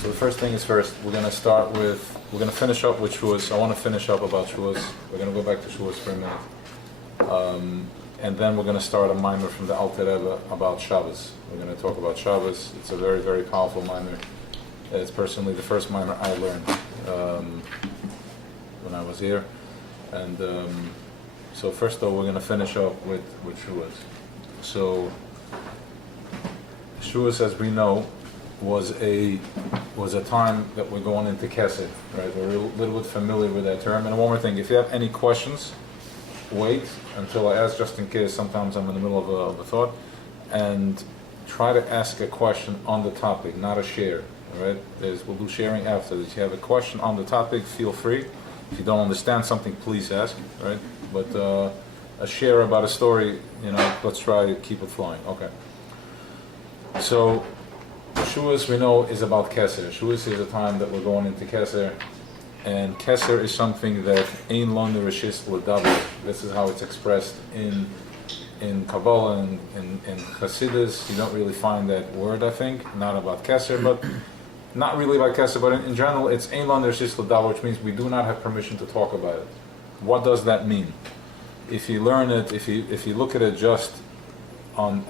So the first thing is first, we're going to finish up with Shavuos. I want to finish up about Shavuos. We're going to go back to Shavuos for a minute. And then we're going to start a mimer from the Alter Rebbe about Shabbos. We're going to talk about Shabbos. It's a very, very powerful mimer. It's personally the first mimer I learned when I was here. And so first though, we're going to finish up with Shavuos. So Shavuos, as we know, was a time that we're going into Keser, right? We're a little bit familiar with that term. And one more thing, if you have any questions, wait until I ask, just in case. Sometimes I'm in the middle of a thought, and try to ask a question on the topic, not a share. All right? We'll do sharing after. If you have a question on the topic, feel free. If you don't understand something, please ask. Right? But a share about a story, let's try to keep it flowing. Okay. So Shavuos, we know, is about Keser. Shavuos is a time that we're going into Keser. And Keser is something that Ein Lo Reshis L'Daber. This is how it's expressed in Kabbalah and in Chassidus. You don't really find that word, I think, not about Keser, but not really about Keser, but in general, it's Ein Lo Reshis L'Daber, which means we do not have permission to talk about it. What does that mean? If you learn it, if you look at it just on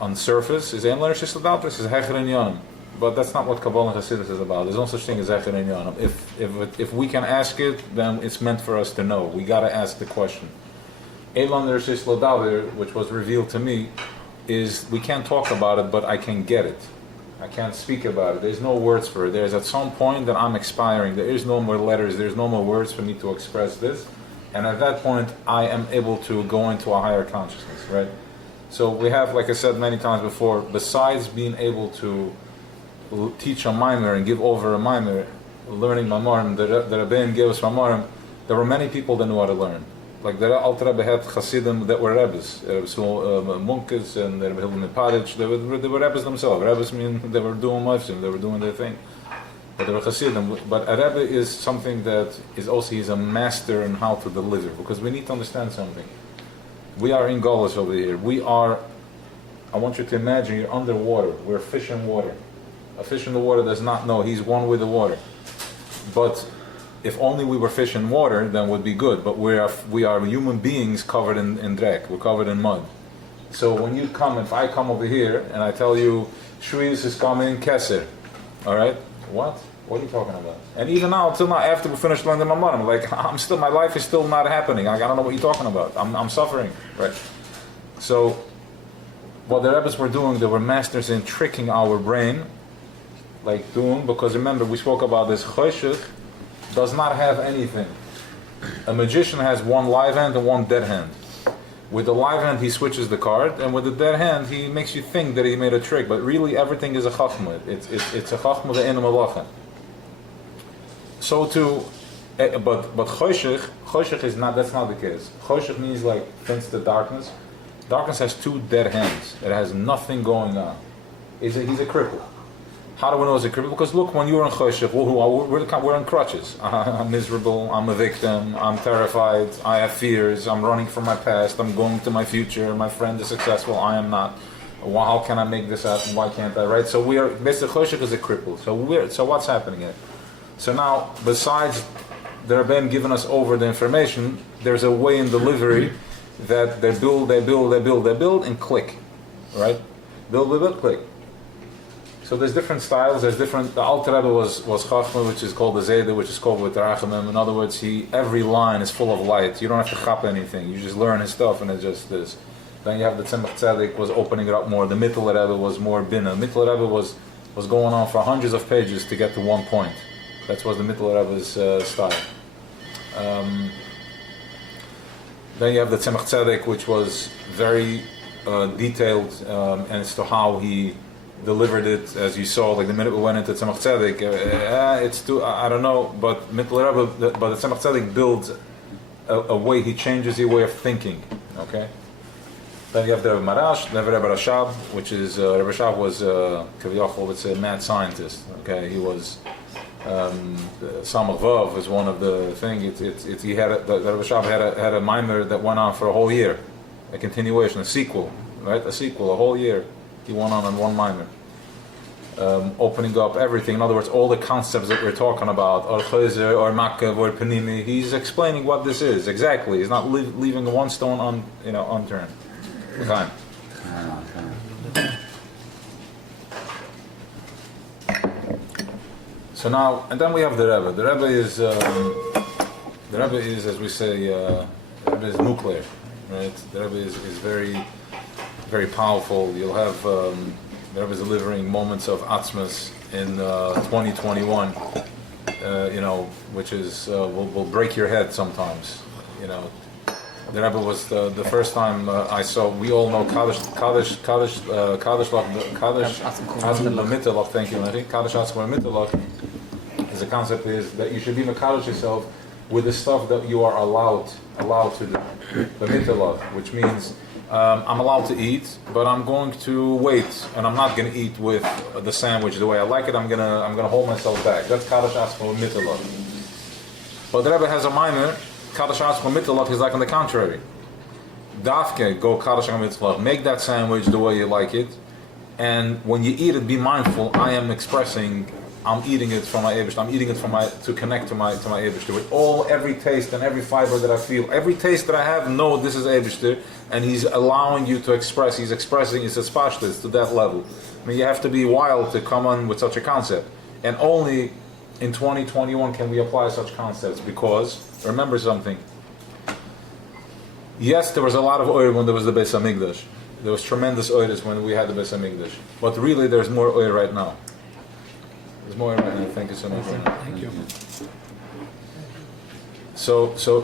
on surface, is Ein Lo Reshis L'Daber, is Hecher Inyanim. But that's not what Kabbalah and Chassidus is about. There's no such thing as Hecher Inyanim. If we can ask it, then it's meant for us to know. We got to ask the question. Ein Lo Reshis L'Daber, which was revealed to me, is we can't talk about it, but I can get it. I can't speak about it. There's no words for it. There's at some point that I'm expiring. There is no more letters. There's no more words for me to express this. And at that point, I am able to go into a higher consciousness, right? So we have, like I said many times before, besides being able to teach a mimer and give over a mimer, learning Mamarim, the Rebbein gave us Mamarim, there were many people that knew how to learn. Like the Alter Rebbe had Chassidim that were Rebbes, Munkes and the Rebbe Hilden Parich, they were Rebbes themselves. Rebbes mean they were doing Moshe, they were doing their thing. But they were Chassidim. But a Rebbe is something that is also, he's a master in how to deliver, because we need to understand something. We are in Golos over here. I want you to imagine you're underwater, we're fish in water. A fish in the water does not know, he's one with the water. But if only we were fish in water, then would be good. But we are human beings covered in drek, we're covered in mud. So when you come, if I come over here and I tell you, Shavuos is coming, Keser, alright? What? What are you talking about? And even now, until now, after we finished learning my mother, my life is still not happening. I don't know what you're talking about. I'm suffering, right? So what the Rebbes were doing, they were masters in tricking our brain, because remember, we spoke about this. Choshech does not have anything. A magician has one live hand and one dead hand. With the live hand, he switches the card, and with the dead hand, he makes you think that he made a trick. But really, everything is a chachma. It's a chachma ve'en malacha. So too, but choshech is not. That's not the case. Choshech means finster darkness. Darkness has two dead hands. It has nothing going on. He's a cripple. How do we know it's a cripple? Because look, when you're in Choshech, we're in crutches. I'm miserable, I'm a victim, I'm terrified, I have fears, I'm running from my past, I'm going to my future, my friend is successful, I am not. How can I make this happen? Why can't I, right? So basically Choshech is a cripple. So what's happening here? So now, besides the Rebbein giving us over the information, there's a way in delivery that they build, and click. Right? Build, click. So there's different styles, the Alter Rebbe was Chachma, which is called the Zayda, which is called with Rachamim. In other words, every line is full of light. You don't have to chap anything. You just learn his stuff and it's just this. Then you have the Tzemach Tzedek was opening it up more. The Mittel Rebbe was more Bina. The Mittel Rebbe was going on for hundreds of pages to get to one point. That was the Mittel Rebbe's style. Then you have the Tzemach Tzedek, which was very detailed as to how he delivered it, as you saw, the minute we went into Tzemach Tzedek, it's too, I don't know, but the Tzemach Tzedek builds a way, he changes your way of thinking, okay? Then you have the Rebbe Marash, the Rebbe Rashab, which is, Rebbe Rashab was, Kaviyachol, it's a mad scientist, okay? He was, Samach Vav is one of the things, the Rebbe Rashab had a mimer that went on for a whole year, a continuation, a sequel, right? A whole year. He went on one mimer. opening up everything. In other words, all the concepts that we're talking about, or Keser, or Makif, or Panimi, he's explaining what this is exactly. He's not leaving one stone unturned. Okay. So now, and then we have the Rebbe. The Rebbe is, as we say, the Rebbe is nuclear, right? The Rebbe is very, very powerful. You'll have the Rebbe is delivering moments of Atzmas in 2021, which is will break your head sometimes. The Rebbe was the first time I saw. We all know Kaddish Mittelach. Thank you, Mary. Kaddish Mittelach. The concept is that you should be Mekadosh yourself with the stuff that you are allowed to do. The Mittelach, which means I'm allowed to eat, but I'm going to wait, and I'm not going to eat with the sandwich the way I like it. I'm gonna hold myself back. That's Kaddish Mittelach. But the Rebbe has a minor. Kaddish Mittelach is like on the contrary. Dafke, go Kaddish Mittelach. Make that sandwich the way you like it, and when you eat it, be mindful. I'm eating it from my Eibush. I'm eating it to connect to my Eibush. With every taste and every fiber that I feel, every taste that I have, know this is Eibush, and he's allowing you to express. He's expressing his spashlis to that level. I mean, you have to be wild to come on with such a concept, and only in 2021 can we apply such concepts, because remember something. Yes, there was a lot of oil when there was the Beis Hamikdash. There was tremendous oil when we had the Beis Hamikdash. But really, there's more oil right now. There's more right now. Thank you so much. Thank you.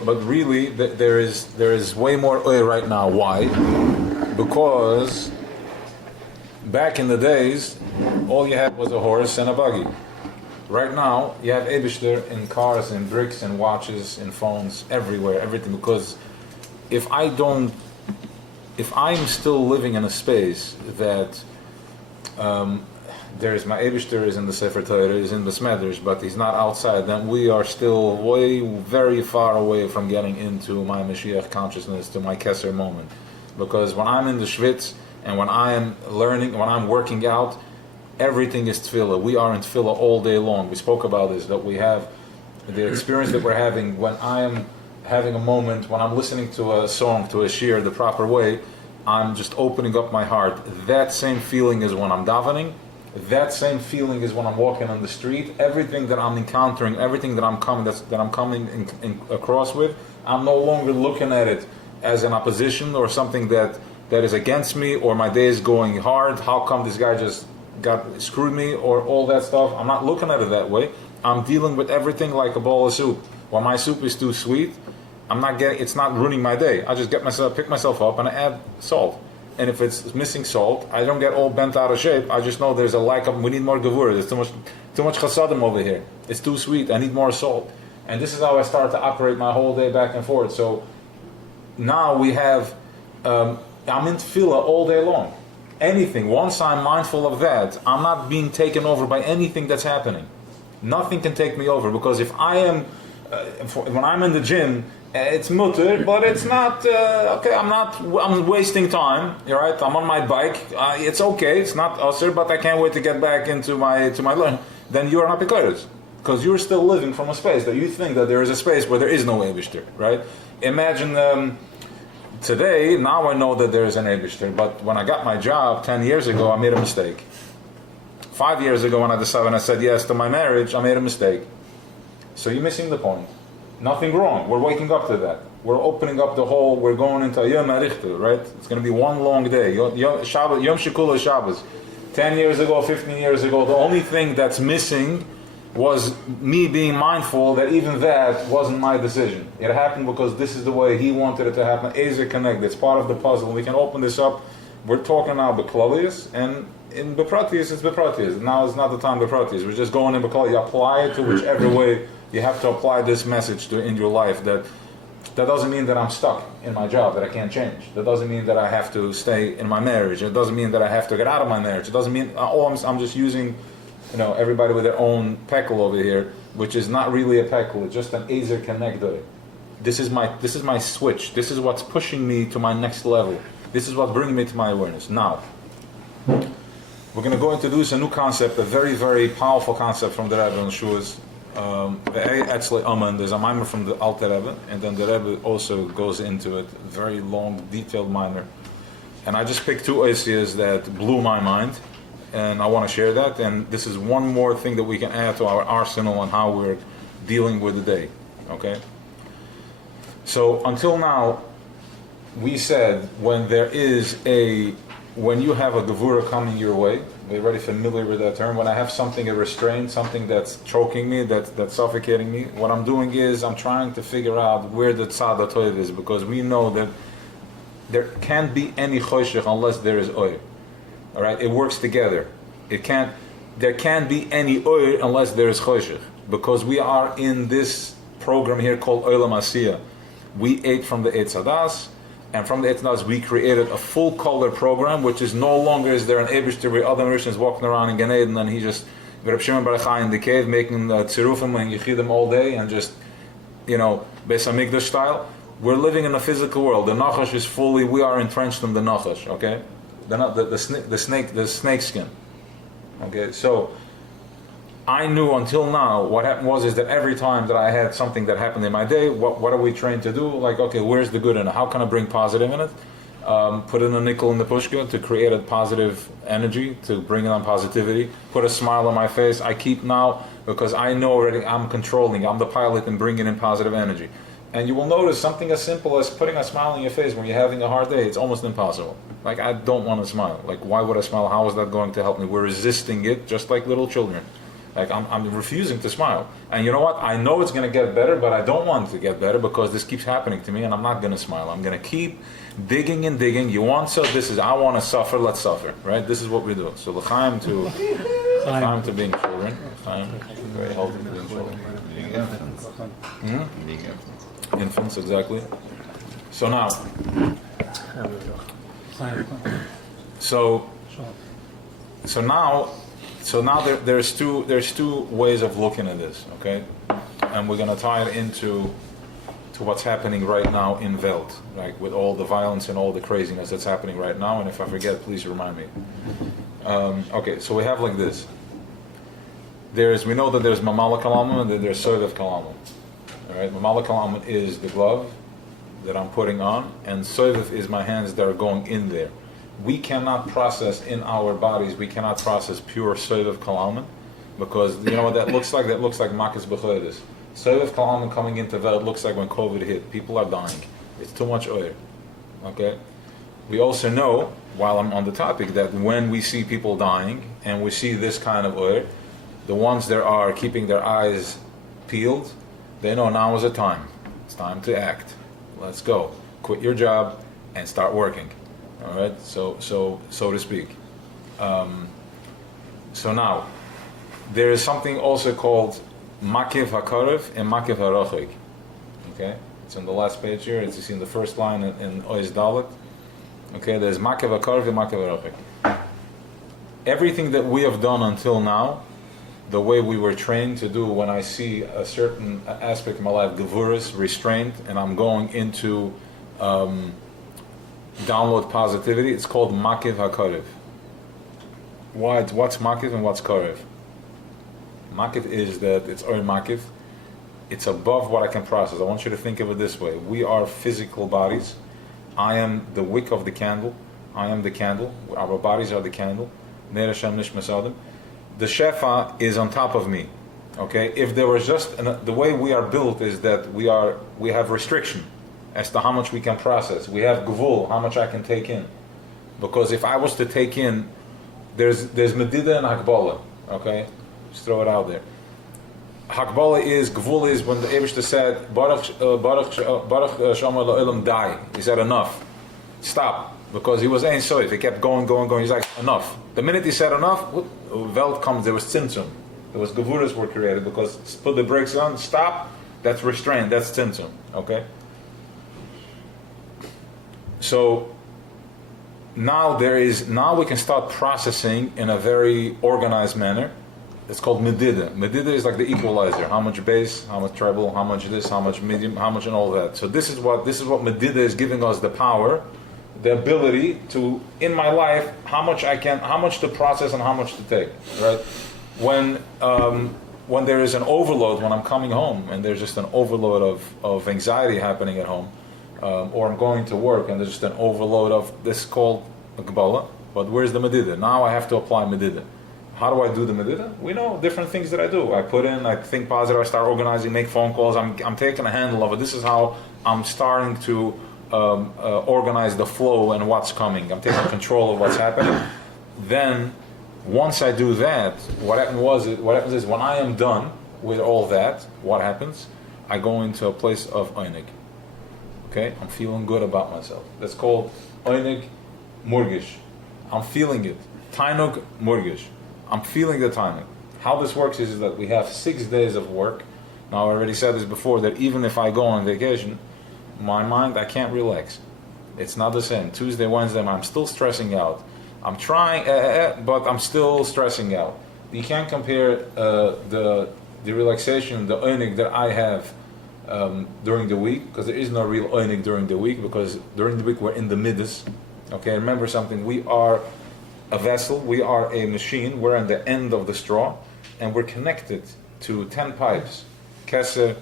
But really, there is way more oil right now. Why? Because back in the days, all you had was a horse and a buggy. Right now, you have Eibishter in cars, in bricks, and watches, in phones, everywhere, everything. Because if I'm still living in a space that there's my Eibishter is in the Sefer Torah, is in the Smedrish, but he's not outside, then we are still very far away from getting into my Mashiach consciousness, to my Keser moment. Because when I'm in the Schwitz, and when I am learning, when I'm working out, everything is tefillah. We are in tefillah all day long. We spoke about this, that we have the experience that we're having when I am having a moment, when I'm listening to a song, to a shir the proper way, I'm just opening up my heart. That same feeling is when I'm davening. That same feeling is when I'm walking on the street. Everything that I'm encountering, everything that I'm coming across with, I'm no longer looking at it as an opposition or something that is against me, or my day is going hard. How come this guy just screwed me, or all that stuff? I'm not looking at it that way. I'm dealing with everything like a bowl of soup. When my soup is too sweet, it's not ruining my day. I just pick myself up and I add salt. And if it's missing salt, I don't get all bent out of shape. I just know there's a lack of, we need more gevura. There's too much chasadim over here. It's too sweet. I need more salt. And this is how I start to operate my whole day back and forth. So now we have, I'm in tefillah all day long. Anything, once I'm mindful of that, I'm not being taken over by anything that's happening. Nothing can take me over, because if I am, when I'm in the gym, it's mutter, but it's not, okay, I'm wasting time, right? I'm on my bike, it's okay, it's not usher, but I can't wait to get back into my learn. Then you are not Pekaris, because you're still living from a space that you think that there is a space where there is no Eibishter, right? Imagine, today, now I know that there is an Eibishter, but when I got my job 10 years ago, I made a mistake. 5 years ago when I said yes to my marriage, I made a mistake. So you're missing the point. Nothing wrong. We're waking up to that. We're opening up the whole, we're going into Yom HaRichta, right? It's going to be one long day. Yom Shekula Shabbos. 10 years ago, 15 years ago, the only thing that's missing was me being mindful that even that wasn't my decision. It happened because this is the way he wanted it to happen. Ezer connect. It's part of the puzzle. We can open this up. We're talking now Beklalius, and in Bepratius, it's Bepratius. Now is not the time Bepratius. We're just going in Beklalius. You apply it to whichever way you have to apply this message to in your life. That doesn't mean that I'm stuck in my job, that I can't change. That doesn't mean that I have to stay in my marriage. It doesn't mean that I have to get out of my marriage. It doesn't mean, I'm just using, everybody with their own pekel over here, which is not really a pekel. It's just an Ezer connector. This is my switch. This is what's pushing me to my next level. This is what's bringing me to my awareness. Now, We're going to go introduce a new concept, a very, very powerful concept from the Rebbe on Shuas. There's a mimer from the Alter Rebbe, and then the Rebbe also goes into it, very long, detailed mimer. And I just picked two oisias that blew my mind, and I want to share that. And this is one more thing that we can add to our arsenal on how we're dealing with the day. Okay? So until now, we said when you have a gevura coming your way, we're already familiar with that term. When I have something, a restraint, something that's choking me, that's suffocating me, what I'm doing is I'm trying to figure out where the tzad hatoiv is, because we know that there can't be any choshech unless there is oil. All right, it works together. There can't be any oil unless there is choshech, because we are in this program here called Olam Asiyah. We ate from the Eitz Hadas, and from the Eitz Hadas we created a full color program, which is no longer is there an Eibishter where other Rishons walking around in Gan Eden and he just Reb Shimon Bar Yochai in the cave making tzirufim and yichidim all day and just, Beis Hamikdash style. We're living in a physical world. The nachash is fully. We are entrenched in the nachash. Okay, the snake skin. Okay, so I knew until now what happened is that every time that I had something that happened in my day, what are we trained to do? Like, okay, where's the good in it? How can I bring positive in it? Put in a nickel in the pushka to create a positive energy, to bring on positivity. Put a smile on my face. I keep now because I know already I'm controlling. I'm the pilot and bringing in positive energy. And you will notice something as simple as putting a smile on your face when you're having a hard day, it's almost impossible. Like, I don't want to smile. Like, why would I smile? How is that going to help me? We're resisting it just like little children. Like, I'm refusing to smile. And you know what? I know it's going to get better, but I don't want it to get better because this keeps happening to me and I'm not going to smile. I'm going to keep digging and digging. You want so? I want to suffer, let's suffer. Right? This is what we do. So, l'chaim to being children. L'chaim, very healthy to being children. Infants, exactly. So now, there's two ways of looking at this, okay? And we're going to tie it into what's happening right now in Welt, right? With all the violence and all the craziness that's happening right now. And if I forget, please remind me. Okay, so we have like this. We know that there's Mamala Kalamim and that there's Sovev Kalamim. All right, Mamala Kalamim is the glove that I'm putting on, and Sovev is my hands that are going in there. We cannot process in our bodies, we cannot process pure Sovev Kalamim, because you know what that looks like? That looks like Makas B'chodesh. Sovev Kalamim coming into Welt looks like when COVID hit. People are dying. It's too much oil. Okay? We also know, while I'm on the topic, that when we see people dying, and we see this kind of oil, the ones that are keeping their eyes peeled, they know now is the time. It's time to act. Let's go. Quit your job and start working. All right. So to speak. So now there is something also called Makif Hakarev and Makif Harichuck. Okay. It's on the last page here. It's you see in the first line in Ois Dalet. Okay. There's Makif Hakarev and Makif Harichuck. Everything that we have done until now, the way we were trained to do when I see a certain aspect of my life, gevuras, restraint, and I'm going into download positivity, it's called Makif HaKarev. What's Makif and what's Karev? Makif is that it's Oy Makif. It's above what I can process. I want you to think of it this way. We are physical bodies. I am the wick of the candle. I am the candle. Our bodies are the candle. Ner Hashem Nishmas Adam. The Shefa is on top of me, okay? If there was the way we are built is that we have restriction as to how much we can process. We have gvul, how much I can take in. Because if I was to take in, there's Medida and Hakbala, okay? Just throw it out there. Hakbala gvul is when the Eibishter said, Baruch Shama La'olam die. He said enough. Stop. Because he was Ein Soif. He kept going. He's like, enough. The minute he said enough, Welt comes, there was Tzimtzum. There was Gevuras were created because put the brakes on, stop, that's restraint, that's Tzimtzum. Okay? So, now we can start processing in a very organized manner. It's called Medida. Medida is like the equalizer. How much bass, how much treble, how much this, how much medium, how much and all that. So this is what Medida is giving us the power. the ability to, in my life, how much to process and how much to take, right? When there is an overload, when I'm coming home and there's just an overload of anxiety happening at home, or I'm going to work and there's just an overload of this called a Kabbalah, but where's the Medida? Now I have to apply Medida. How do I do the Medida? We know different things that I do. I put in, I think positive, I start organizing, make phone calls, I'm taking a handle of it. This is how I'm starting to organize the flow and what's coming. I'm taking control of what's happening. Then, once I do that, what happens is when I am done with all that, what happens? I go into a place of Einig. Okay? I'm feeling good about myself. That's called Einig Murgish. I'm feeling it. Tainug Murgish. I'm feeling the Tainug. How this works is that we have 6 days of work. Now, I already said this before, that even if I go on vacation, my mind, I can't relax. It's not the same. Tuesday, Wednesday, I'm still stressing out. I'm trying, but I'm still stressing out. You can't compare the relaxation, the einig that I have during the week, because there is no real einig during the week, because during the week we're in the middas. Okay, remember something, we are a vessel, we are a machine, we're at the end of the straw, and we're connected to 10 pipes. Keser,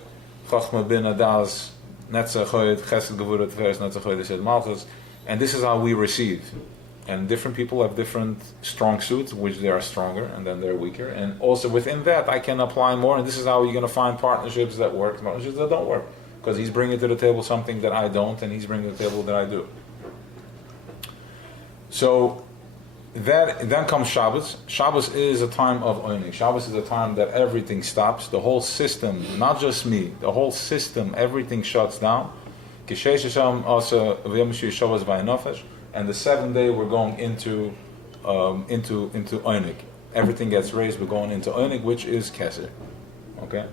Chachma bin Adas, Netzach Choyed, Chesed Gevurah Tveres, Netzach Choyed, Esed Malchus, and this is how we receive. And different people have different strong suits, which they are stronger, and then they're weaker. And also within that, I can apply more, and this is how you're going to find partnerships that work, partnerships that don't work. Because he's bringing to the table something that I don't, and he's bringing to the table that I do. So, then comes Shabbos. Shabbos is a time of Einig. Shabbos is a time that everything stops. The whole system, not just me, the whole system, everything shuts down. And the 7th day we're going into Einig. Everything gets raised. We're going into Einig, which is Keser. Okay.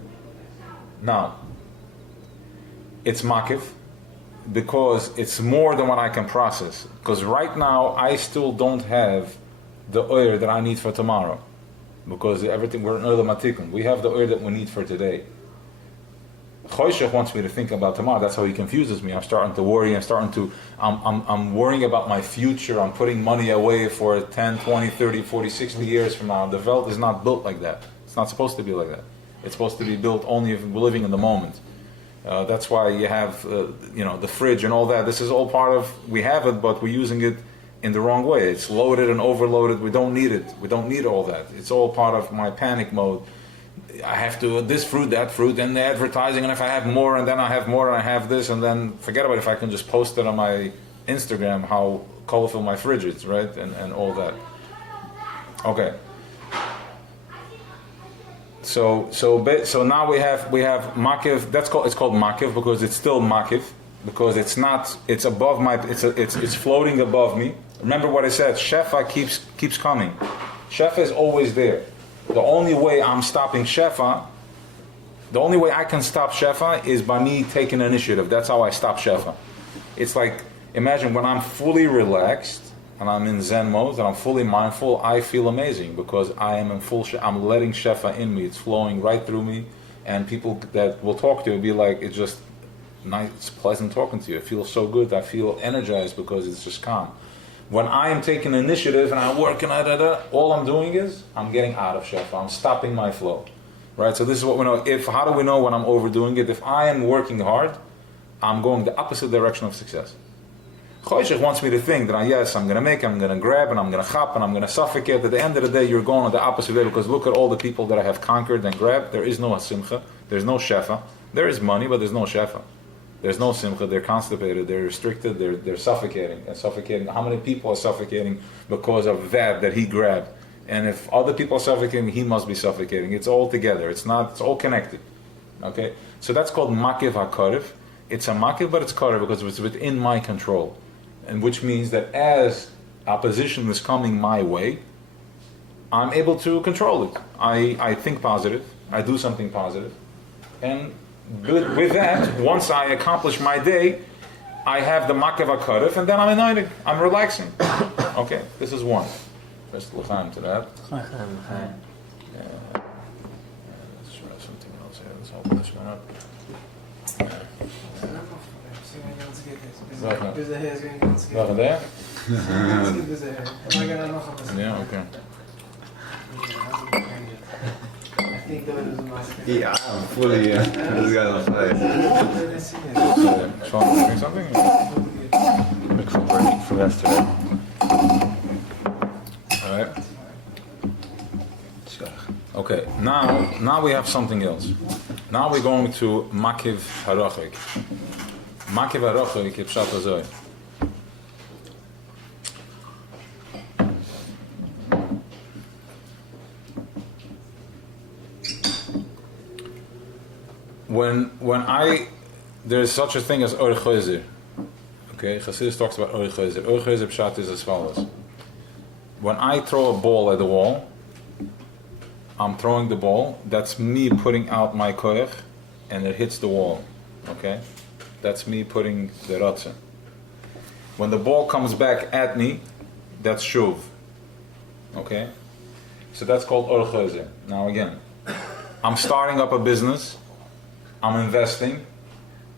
Now, it's Makif because it's more than what I can process. Because right now I still don't have the oil that I need for tomorrow. Because everything we're in Olam Hatikun. We have the oil that we need for today. Choshech wants me to think about tomorrow. That's how he confuses me. I'm starting to worry. I'm worrying about my future. I'm putting money away for 10, 20, 30, 40, 60 years from now. The world is not built like that. It's not supposed to be like that. It's supposed to be built only if we're living in the moment. That's why you have, the fridge and all that. This is all part of, we have it, but we're using it in the wrong way. It's loaded and overloaded. We don't need it. We don't need all that. It's all part of my panic mode. I have to this fruit, that fruit, and the advertising, and if I have more, and then I have more, and I have this, and then forget about it if I can just post it on my Instagram how colorful my fridge is, right, and all that. Okay. So now we have Makif. It's called Makif because it's still Makif, because it's above it's floating above me. Remember what I said, Shefa keeps coming. Shefa is always there. The only way I'm stopping Shefa, the only way I can stop Shefa is by me taking initiative. That's how I stop Shefa. It's like, imagine when I'm fully relaxed and I'm in Zen mode and I'm fully mindful, I feel amazing because I am in I'm letting Shefa in me. It's flowing right through me, and people that will talk to you will be like, it's just nice, it's pleasant talking to you. It feels so good. I feel energized because it's just calm. When I am taking initiative and I'm working, all I'm doing is I'm getting out of Shefa. I'm stopping my flow, right? So this is what we know. How do we know when I'm overdoing it? If I am working hard, I'm going the opposite direction of success. Choshech wants me to think that I'm going to make, I'm going to grab, and I'm going to chop, and I'm going to suffocate. At the end of the day, you're going the opposite way, because look at all the people that I have conquered and grabbed. There is no simcha. There's no shefa. There is money, but there's no shefa. There's no simcha. They're constipated. They're restricted. They're suffocating. And suffocating. How many people are suffocating because of that he grabbed? And if other people are suffocating, he must be suffocating. It's all together. It's all connected. Okay? So that's called Makif HaKarev. It's a Makif, but it's Karev because it's within my control. And which means that as opposition is coming my way, I'm able to control it. I think positive. I do something positive. And with that, once I accomplish my day, I have the Makav HaKarev, and then I'm enlightening. I'm relaxing. Okay, this is one. First l'chaim to that. Let's try something else here. Let's open this one up. Welke daar? Ja, oké. Yeah, I'm fully. This guy on fire. Sean, doing something? Recovery from yesterday. All right. Okay, now we have something else. Now we're going to Makif Harichuck. Makif Harichuck is pshat azoi. There's such a thing as Or Keser. Okay, Chassidus talks about Or Keser. Or Keser pshat is as follows. When I throw a ball at the wall, I'm throwing the ball, that's me putting out my koyach, and it hits the wall. Okay? That's me putting the ratzah. When the ball comes back at me, that's shuv. Okay? So that's called Or Keser. Now again, I'm starting up a business, I'm investing,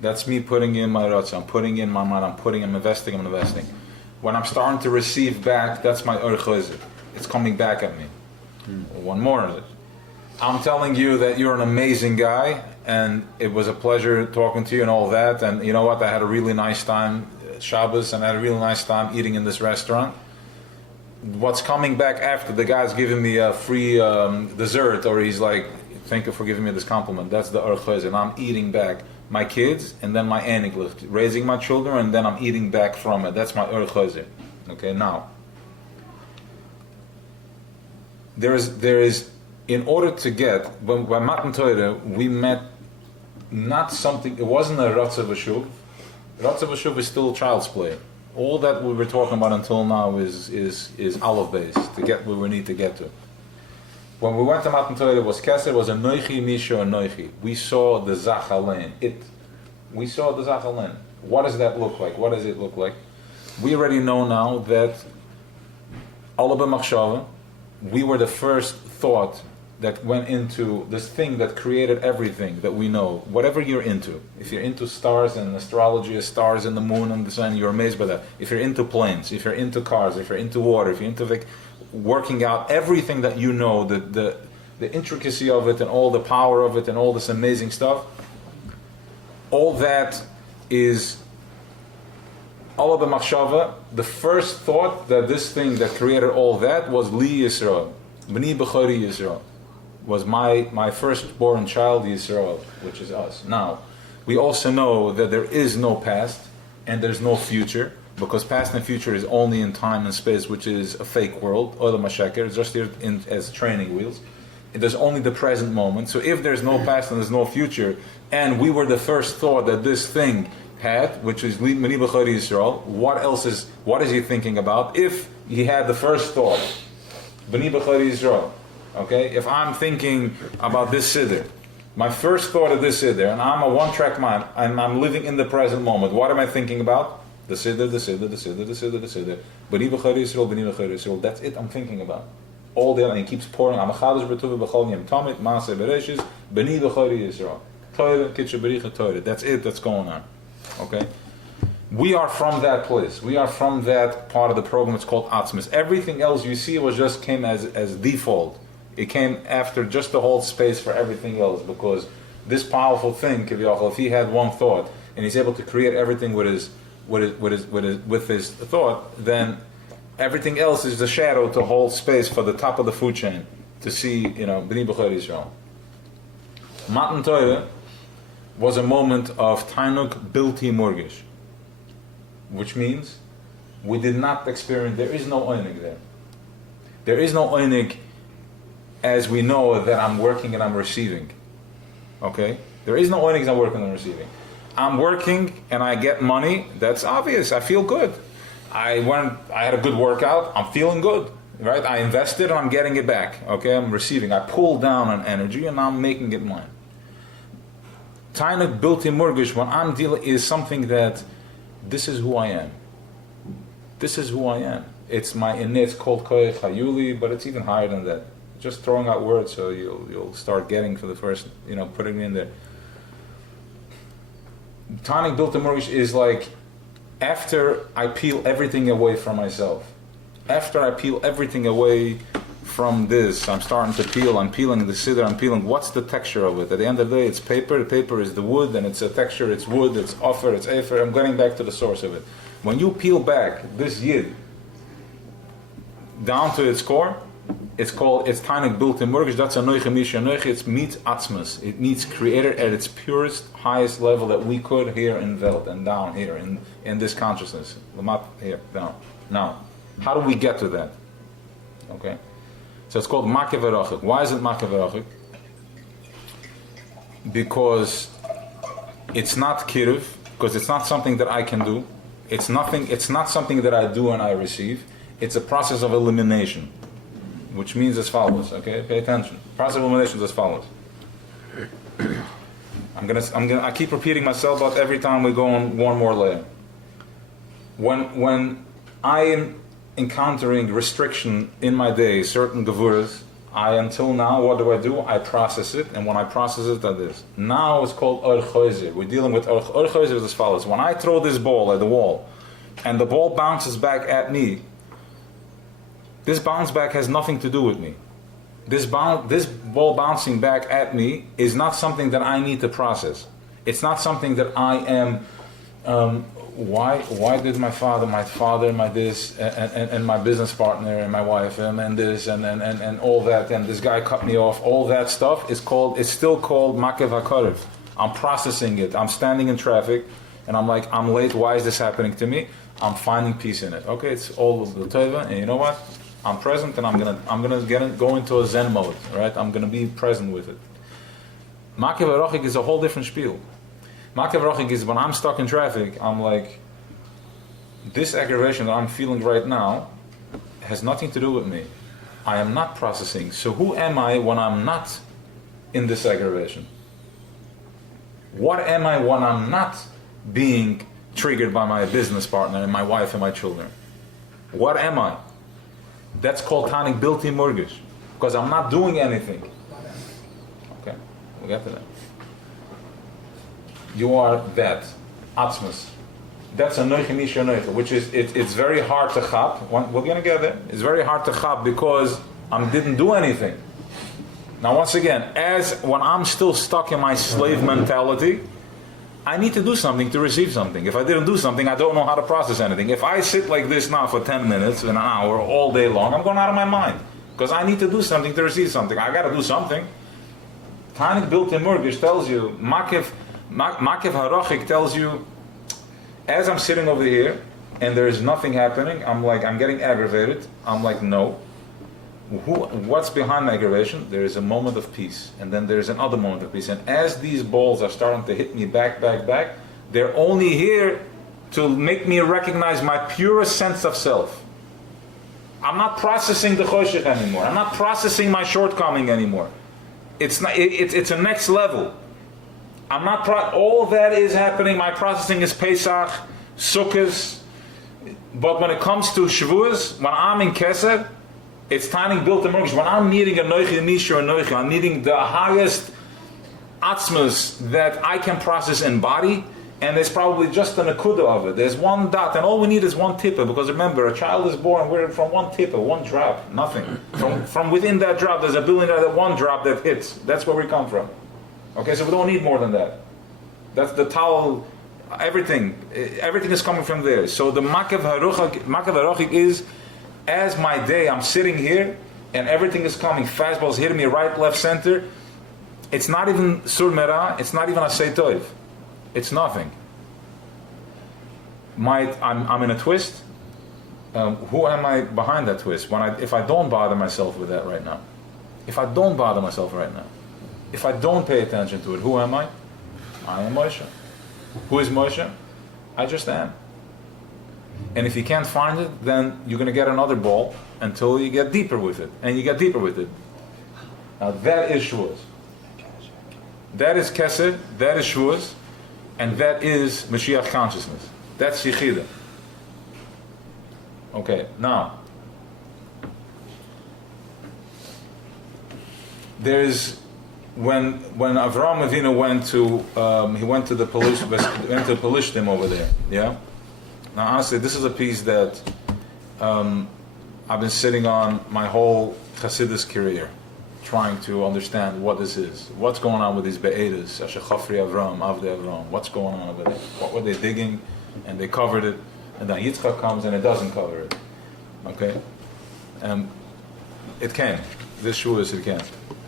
that's me putting in my ratzah, I'm putting in my mind, I'm investing. When I'm starting to receive back, that's my Or Keser. It's coming back at me. One more of it. I'm telling you that you're an amazing guy, and it was a pleasure talking to you and all that, and you know what, I had a really nice time Shabbos, and I had a really nice time eating in this restaurant. What's coming back after, the guy's giving me a free dessert, or he's like, thank you for giving me this compliment, that's the Or Keser, and I'm eating back my kids, and then my eniglicht, raising my children, and then I'm eating back from it, that's my Or Keser. Okay, now, there is, in order to get, by Matan Torah, we met not something, it wasn't a Ratzah V'Shuv. Ratzah V'Shuv is still child's play. All that we were talking about until now is Aleph base, to get where we need to get to. When we went to Matan Torah, it was Keser, it was a Noichi, Misha, and Noichi. We saw the Zachalen, We saw the Zachalen. What does that look like? What does it look like? We already know now that Alle B'Machshava, we were the first thought that went into this thing that created everything that we know. Whatever you're into. If you're into stars and astrology, stars and the moon and the sun, you're amazed by that. If you're into planes, if you're into cars, if you're into water, if you're into working out, everything that you know, the intricacy of it and all the power of it and all this amazing stuff, all that is all of the machshava. The first thought that this thing that created all that was Li Yisrael, B'ni B'chari Yisrael, was my firstborn child Yisrael, which is us. Now, we also know that there is no past and there's no future, because past and future is only in time and space, which is a fake world, or the mashaker, it's just here as training wheels. There's only the present moment. So if there's no past and there's no future, and we were the first thought that this thing had, which is B'ni B'chari Yisrael, what is he thinking about? If he had the first thought, B'ni B'chari Yisrael, okay? If I'm thinking about this siddur, my first thought of this siddur, and I'm a one-track mind, and I'm living in the present moment, what am I thinking about? The siddur, the siddur, the siddur, the siddur, the siddur. B'ni B'chari Yisrael, B'ni B'chari Yisrael. That's it I'm thinking about. All day, and he keeps pouring. I'm a chadash b'tuvi b'chol yom tamid, maaseh bereishis, B'ni B'chari Yisrael. Torah, kitcha bericha Torah. That's it that's going on. Okay? We are from that place. We are from that part of the program. It's called Atzmis. Everything else you see was just came as default. It came after just to hold space for everything else, because this powerful thing, Kiviyachal, if he had one thought and he's able to create everything with his thought, then everything else is the shadow to hold space for the top of the food chain to see, B'ni B'chari Yisrael. Matan Torah was a moment of Tainuk Bilti Murgish, which means we did not experience, there is no oinig there. There is no oinig as we know that I'm working and I'm receiving. Okay? There is no oinig as I'm working and receiving. I'm working and I get money, that's obvious, I feel good. I had a good workout, I'm feeling good. Right? I invested and I'm getting it back. Okay? I'm receiving. I pulled down on energy and I'm making it mine. Tainuk Bilti Murgish, when I'm dealing, is something that this is who I am. This is who I am. It's my innate called Koyach Hayuli, but it's even higher than that. Just throwing out words so you'll start getting for the first, putting it in there. Tonic built Murgish is like after I peel everything away from myself. After I peel everything away from this, I'm starting to peel, I'm peeling the siddur, I'm peeling, what's the texture of it? At the end of the day, it's paper, the paper is the wood, and it's a texture, it's wood, it's offer, it's afer, I'm getting back to the source of it. When you peel back this yid down to its core, it's tonic built in Murgish, that's a noiche misha noiche, it's meets atzmas, it meets creator at its purest, highest level that we could here in Welt and down here in this consciousness. Lamat here, down. Now, how do we get to that? Okay? So it's called Makif Harichuck. Why is it Makif Harichuck? Because it's not kiruv, because it's not something that I can do. It's not something that I do and I receive. It's a process of elimination, which means as follows. Okay, pay attention. Process of elimination is as follows. I keep repeating myself, but every time we go on one more layer. When I am encountering restriction in my day, certain gevuras, until now, what do? I process it, and when I process it, that is. Now it's called Or Choizer. We're dealing with Or Choizer as follows. When I throw this ball at the wall, and the ball bounces back at me, this bounce back has nothing to do with me. This ball bouncing back at me is not something that I need to process. It's not something that I am. Why did my father, my this, and my business partner, and my wife, and this, and all that, and this guy cut me off. All that stuff is still called Makif Harichuck. I'm processing it. I'm standing in traffic, and I'm like, I'm late. Why is this happening to me? I'm finding peace in it. Okay, it's all of the teva, and you know what? I'm present, and I'm gonna go into a Zen mode. Right? I'm gonna be present with it. Makif Harichuck is a whole different spiel. Makif Harichuck is when I'm stuck in traffic, I'm like, this aggravation that I'm feeling right now has nothing to do with me. I am not processing. So who am I when I'm not in this aggravation? What am I when I'm not being triggered by my business partner and my wife and my children? What am I? That's called tonic built-in mortgage. Because I'm not doing anything. Okay, we'll get to that. You are that, atzmas. That's a noiche misha noiche, which is, it's very hard to chap. We're going to get there. It's very hard to chap because I didn't do anything. Now once again, when I'm still stuck in my slave mentality, I need to do something to receive something. If I didn't do something, I don't know how to process anything. If I sit like this now for 10 minutes, an hour, all day long, I'm going out of my mind. Because I need to do something to receive something. I got to do something. Tonic built-in mortgage tells you, Makif Harichuck tells you, as I'm sitting over here and there is nothing happening, I'm getting aggravated. I'm like, no. What's behind my aggravation? There is a moment of peace, and then there's another moment of peace. And as these balls are starting to hit me back, they're only here to make me recognize my purest sense of self. I'm not processing the choshech anymore. I'm not processing my shortcoming anymore. It's a next level. I'm not all that is happening. My processing is Pesach, Sukkot, but when it comes to Shavuos, when I'm in Keser, it's tonic built in mortgage. When I'm needing a noiche misha or noiche, I'm needing the highest atzmas that I can process in body, and there's probably just an akuda of it. There's one dot, and all we need is one tipper. Because remember, a child is born from one tipper, one drop, nothing. From within that drop, there's a billion that one drop that hits. That's where we come from. Okay, so we don't need more than that. That's the towel, everything is coming from there. So the Makif Harichuck is, as my day, I'm sitting here, and everything is coming, fastballs hitting me right, left, center. It's not even sur merah, it's not even a seitov. It's nothing. I'm in a twist. Who am I behind that twist? If I don't bother myself with that right now, if I don't pay attention to it, who am I? I am Moshe. Who is Moshe? I just am. And if you can't find it, then you're going to get another ball until you get deeper with it. And you get deeper with it. Now that is Shavuos. That is Keser, that is Shavuos, and that is Mashiach consciousness. That's Yechida. Okay, now, when Avraham Avinu went to the Pelishtim over there, yeah. Now honestly, this is a piece that I've been sitting on my whole Hasidus career, trying to understand what this is. What's going on with these Be'edas, Asher Chafri Avram, Avdei Avram? What's going on over there? What were they digging? And they covered it, and then Yitzchak comes and it doesn't cover it. Okay? It can. This sure is it can.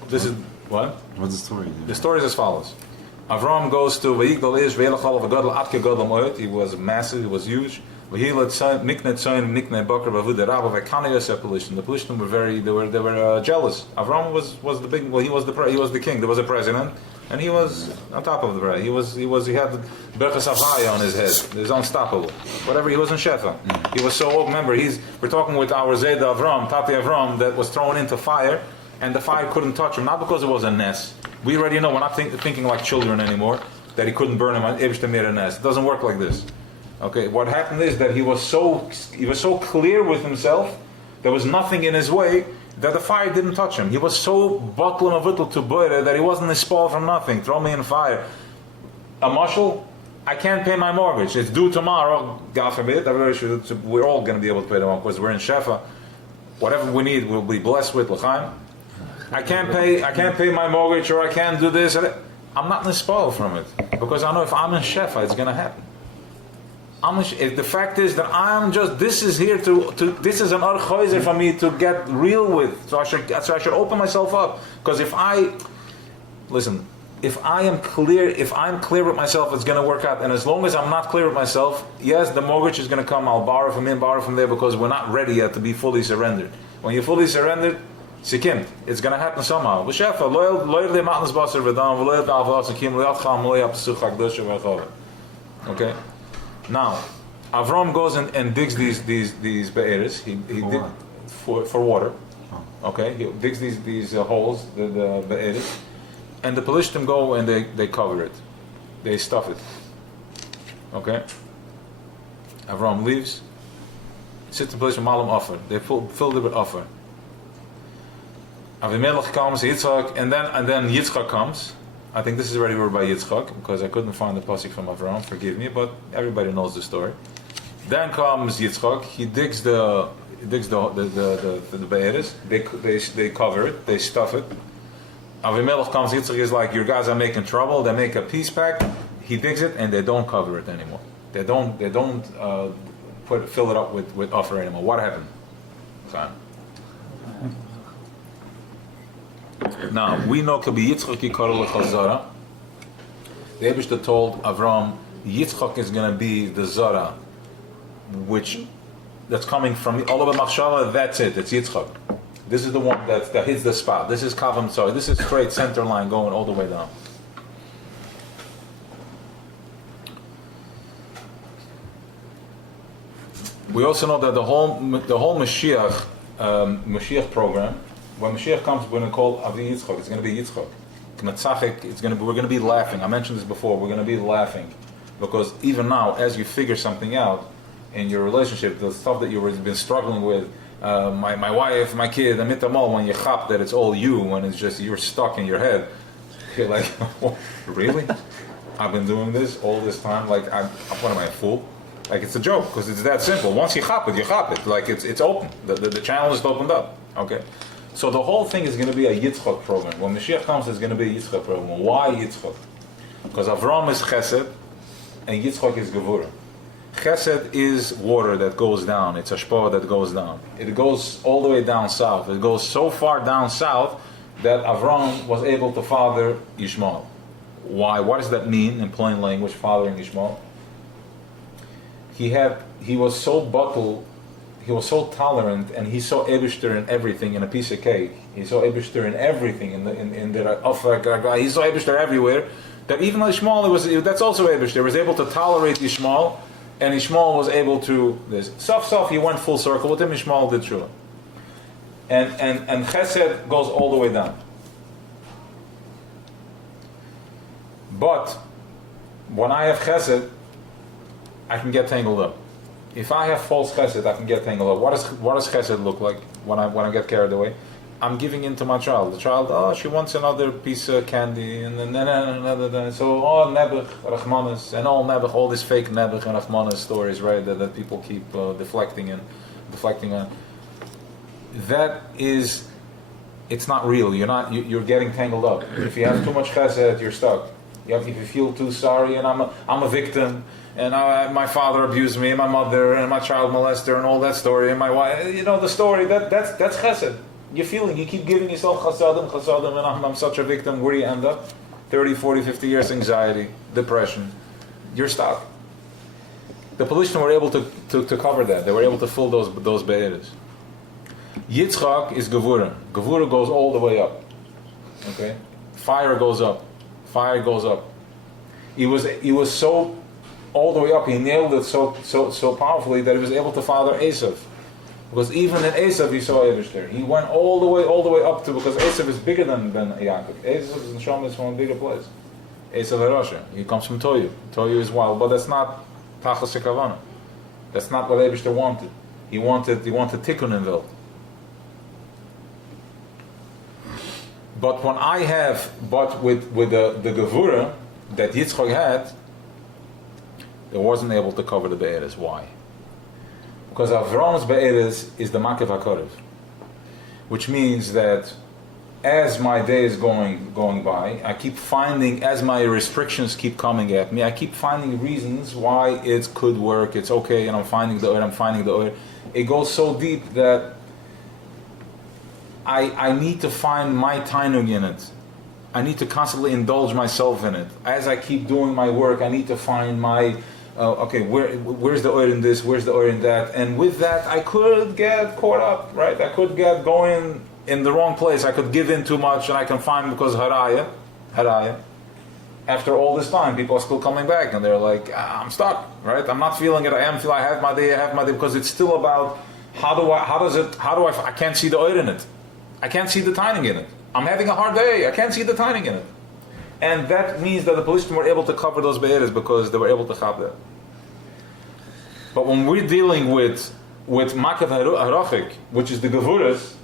This is, what? What's the story? The story is as follows. Avram goes to Vayigdal Ish, Ve'elachal V'gadol Atke Gadol Moed. He was massive, he was huge. V'hilat Mikne Tzoyin, Mikne Bakar, V'avud Rabba, V'kana Yosef Pelishtim. The Pelishtim were they were jealous. Avram was the big, well, he was the king. There was a president, and he was on top of the president. He had Berchas Avaya on his head. He was unstoppable. Whatever, he was in Shefa. He was so old. Remember, we're talking with our Zayda Avram, Tati Avram, that was thrown into fire, and the fire couldn't touch him, not because it was a nest. We already know, we're not thinking like children anymore, that he couldn't burn him on Ibshta made a nest. It doesn't work like this. Okay, what happened is that he was so clear with himself, there was nothing in his way, that the fire didn't touch him. He was so batlam avital to boire that he wasn't expelled from nothing. Throw me in fire. A mushal, I can't pay my mortgage. It's due tomorrow. God forbid. We're all going to be able to pay the mortgage because we're in Shefa. Whatever we need, we'll be blessed with l'chaim. I can't pay my mortgage, or I can't do this. I'm not expelled from it because I know if I'm in Shefa, it's going to happen. The fact is that this is here this is an archoizer for me to get real with. So I should open myself up. Because if I'm clear with myself, it's going to work out. And as long as I'm not clear with myself, yes, the mortgage is going to come. I'll borrow from him, borrow from there, because we're not ready yet to be fully surrendered. When you're fully surrendered, sikim, it's going to happen somehow. Okay. Now, Avram goes and digs these be'eres. He for water. Okay, he digs these holes, the be'eres, and the Pelishtim go and they cover it, they stuff it. Okay. Avram leaves. Sits in Pelishtim malam offer. They filled it with offer. Avimelech comes, Yitzchak, and then Yitzchak comes. I think this is already written by Yitzchak, because I couldn't find the pasuk from Avram, forgive me, but everybody knows the story. Then comes Yitzchak, he digs the be'eres, they cover it, they stuff it. Avimelech comes, Yitzchak is like, your guys are making trouble, they make a peace pact, he digs it, and they don't cover it anymore. They don't fill it up with offer anymore. What happened? Fine. Now, we know Kabi Yitzchak Yikaru L'Chazara. The Eibishter told Avram, Yitzchak is going to be the Zara, that's coming from all over Machshava, that's it, it's Yitzchak. This is the one that hits the spot. This is Kavam Tzar. This is straight center line going all the way down. We also know that the whole Mashiach program, when Mashiach comes, we're going to call Avi Yitzchak. It's going to be Yitzchak. We're going to be laughing. I mentioned this before. We're going to be laughing because even now, as you figure something out in your relationship, the stuff that you've been struggling with, my wife, my kid, when you chap that it's all you, when it's just you're stuck in your head, you're like, really? I've been doing this all this time. Like, what am I, a fool? Like, it's a joke because it's that simple. Once you chap it, you chap it. Like, it's open. The channel is opened up. Okay. So the whole thing is going to be a Yitzchak program. When Mashiach comes, it's going to be a Yitzchak program. Why Yitzchak? Because Avram is Chesed, and Yitzchak is Gevurah. Chesed is water that goes down. It's a shpor that goes down. It goes all the way down south. It goes so far down south that Avram was able to father Yishmael. Why? What does that mean in plain language, fathering Yishmael? He was so bottled. He was so tolerant, and he's so Eibishter in everything, in a piece of cake. He's so Eibishter in everything, in the offer. He's so Eibishter everywhere that even Ishmael that's also Eibishter. Was able to tolerate Ishmael, and Ishmael was able to this. Sof he went full circle with him. Ishmael did true, and Chesed goes all the way down. But when I have Chesed, I can get tangled up. If I have false chesed, I can get tangled up. What does chesed look like when I get carried away? I'm giving in to my child. The child, oh, she wants another piece of candy, and then another. So, oh, nebuch, rachmanis, and all nebuch, all these fake nebuch and rachmanis stories, right? That people keep deflecting on. That is, it's not real. You're getting tangled up. If you have too much chesed, you're stuck. If you feel too sorry, and I'm a victim, and my father abused me, and my mother, and my child molester, and all that story, and my wife, the story, that's chesed. You're feeling, you keep giving yourself chasadim, and I'm such a victim. Where do you end up? 30, 40, 50 years anxiety, depression. You're stuck. The Pelishtim were able to cover that. They were able to fill those be'eres. Yitzchak is Gevura. Gevura goes all the way up. Okay? Fire goes up. He was so all the way up, he nailed it so powerfully that he was able to father Esav. Because even in Esav he saw Eibishter. He went all the way up to, because Esav is bigger than Yaakov. Esav is in Shem, is from a bigger place. Esav Harasha. He comes from Toyu. Toyu is wild, but that's not Tachlis Kavana. That's not what Eibishter wanted. He wanted Tikkun in Welt. But with the Gevura that Yitzchak had, it wasn't able to cover the Be'eres. Why? Because Avram's Be'eres is the Makif HaKorev, which means that as my day is going by, I keep finding, as my restrictions keep coming at me, I keep finding reasons why it could work, it's okay, and I'm finding the oil. It goes so deep that I need to find my tainug in it. I need to constantly indulge myself in it. As I keep doing my work, I need to find my, where's the oil in this, where's the oil in that? And with that, I could get caught up, right? I could get going in the wrong place. I could give in too much, and I can find, because haraya. After all this time, people are still coming back, and they're like, I'm stuck, right? I'm not feeling it. I have my day, because it's still about I can't see the oil in it. I can't see the timing in it. I'm having a hard day. I can't see the timing in it. And that means that the Pelishtim were able to cover those be'eres because they were able to chab that. But when we're dealing with Makif Harichuck, which is the Gevuras,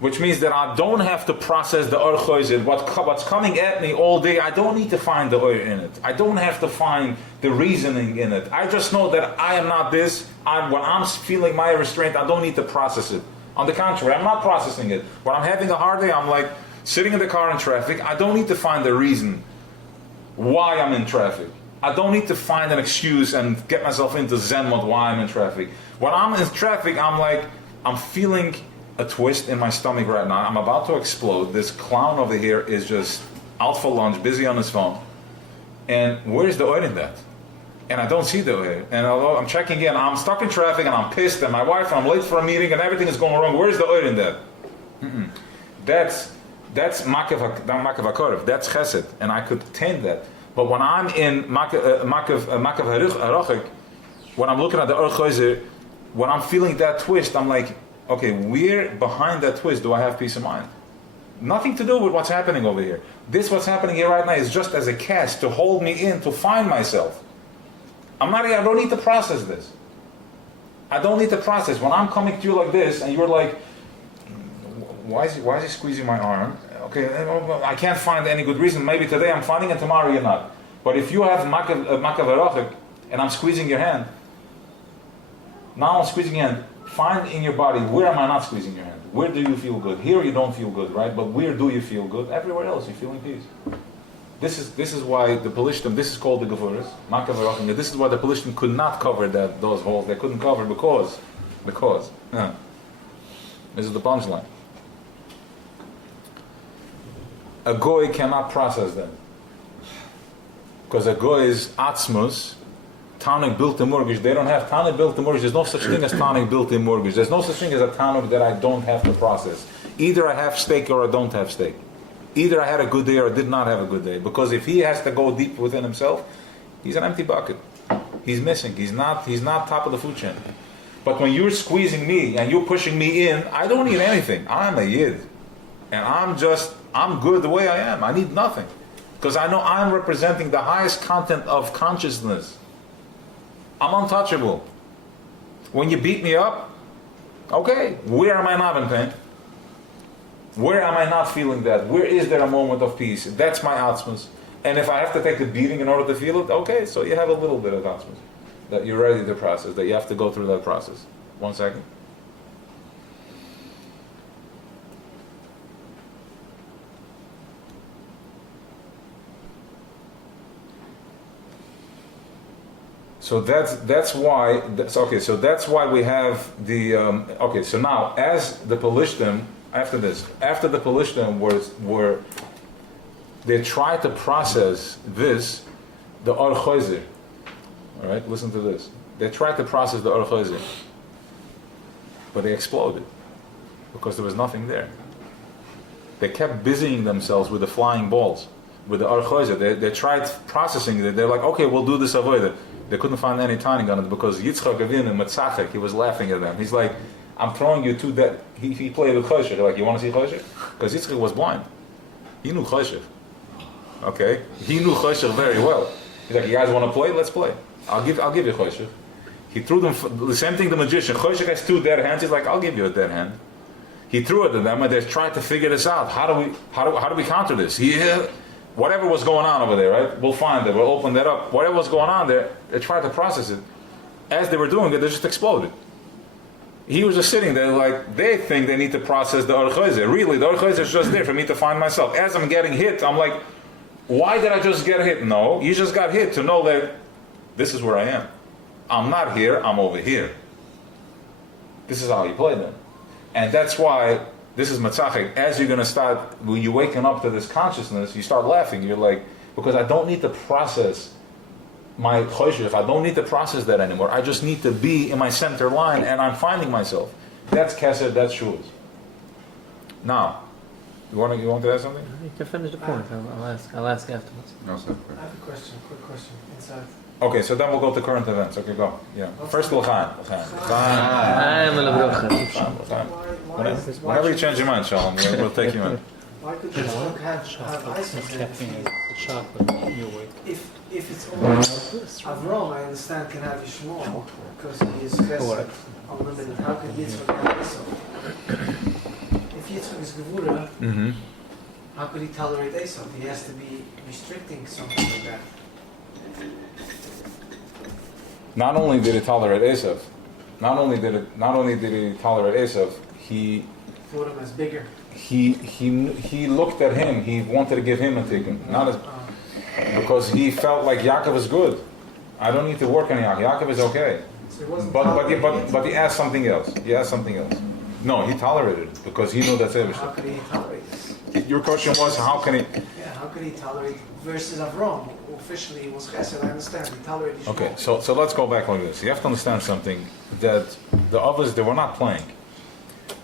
which means that I don't have to process the Or Choyzid, what's coming at me all day, I don't need to find the Or in it. I don't have to find the reasoning in it. I just know that I am not this. When I'm feeling my restraint, I don't need to process it. On the contrary, I'm not processing it. When I'm having a hard day, I'm like sitting in the car in traffic. I don't need to find the reason why I'm in traffic. I don't need to find an excuse and get myself into Zen mode why I'm in traffic. When I'm in traffic, I'm feeling a twist in my stomach right now. I'm about to explode. This clown over here is just out for lunch, busy on his phone. And where's the oil in that? And I don't see the oil. And although I'm checking in, I'm stuck in traffic and I'm pissed, and my wife, and I'm late for a meeting, and everything is going wrong. Where's the oil in that? That's Makif HaKorev. That's Chesed, and I could attain that. But when I'm in Makif Harichuck, when I'm looking at the Or Choyzer, when I'm feeling that twist, I'm like, okay, where behind that twist do I have peace of mind? Nothing to do with what's happening over here. What's happening here right now is just as a cast to hold me in, to find myself. I don't need to process this. I don't need to process. When I'm coming to you like this, and you're like, why is he squeezing my arm? Okay, I can't find any good reason. Maybe today I'm finding, and tomorrow you're not. But if you have Makif Harichuck, and I'm squeezing your hand, now I'm squeezing your hand, find in your body, where am I not squeezing your hand? Where do you feel good? Here you don't feel good, right? But where do you feel good? Everywhere else you're feeling peace. This is why the Pelishtim, this is called the Gevuras, Makif Harichuck. This is why the Pelishtim could not cover those holes. They couldn't cover because. This is the punchline. A goy cannot process them. Because a goy is atzmus, Tanuk built in mortgage. They don't have Tanuk built in mortgage. There's no such thing as Tanuk built in mortgage. There's no such thing as a Tanuk that I don't have to process. Either I have steak or I don't have steak. Either I had a good day or I did not have a good day. Because if he has to go deep within himself, he's an empty bucket. He's missing. He's not top of the food chain. But when you're squeezing me and you're pushing me in, I don't need anything. I'm a yid. And I'm good the way I am. I need nothing. Because I know I'm representing the highest content of consciousness. I'm untouchable. When you beat me up, okay, where am I not in pain? Where am I not feeling that? Where is there a moment of peace? That's my atzmus. And if I have to take the beating in order to feel it, okay, so you have a little bit of atzmus that you're ready to process, that you have to go through that process. 1 second. So that's why. So that's why we have the. Okay, so now as the Pelishtim after the Pelishtim were they tried to process this, the Or Chozer. All right, listen to this. They tried to process the Or Chozer, but they exploded because there was nothing there. They kept busying themselves with the flying balls, with the Or Chozer. They tried processing it. They're like, okay, we'll do this avodah. They couldn't find any timing on it because Yitzchak Avinu Matzachek, he was laughing at them. He's like, I'm throwing you two that he played with Choshev. They're like, you want to see Choshev? Because Yitzchak was blind. He knew Choshev. Okay? He knew Choshev very well. He's like, you guys want to play? Let's play. I'll give you Choshev. He threw them, the same thing the magician. Choshev has two dead hands. He's like, I'll give you a dead hand. He threw it at them and they tried to figure this out. How do we counter this? Whatever was going on over there, right? We'll find it. We'll open that up. Whatever was going on there, they tried to process it. As they were doing it, they just exploded. He was just sitting there like, they think they need to process the Or Chozer. Really, the Or Chozer is just there for me to find myself. As I'm getting hit, I'm like, why did I just get hit? No, you just got hit to know that this is where I am. I'm not here, I'm over here. This is how you play them. And that's why this is Matzachik. As you're going to start, when you're waking up to this consciousness, you start laughing. You're like, because I don't need to process my Choshev. I don't need to process that anymore. I just need to be in my center line and I'm finding myself. That's Keser, that's Shuas. Now, you want to add something? You can finish the point. I'll ask afterwards. No, sir. I have a quick question inside. Okay, so then we'll go to current events. Okay, go. Yeah. First, L'chaim. Whenever you change your mind, Shalom, we'll take you in. Why could you have ice in if it's all Avram, I understand, can have Yishmael because he is Chesed, unlimited. How could Yitzchak have Esau? If Yitzchak is Gevura, how could he tolerate Esau? He has to be restricting something like that. Not only did he tolerate Esav, not only did he tolerate Esav, he thought him as bigger. He looked at him. He wanted to give him a tikkun, not as because he felt like Yaakov is good. I don't need to work on Yaakov. Yaakov is okay. So but he asked something else. No, he tolerated it because he knew that's How everything. could he tolerate this? Your question was how can he? Yeah, how could he tolerate versus Avram? Officially, he was Chesed. I understand. He tolerated Yishmael. Okay, so let's go back like this. You have to understand something that the others they were not playing.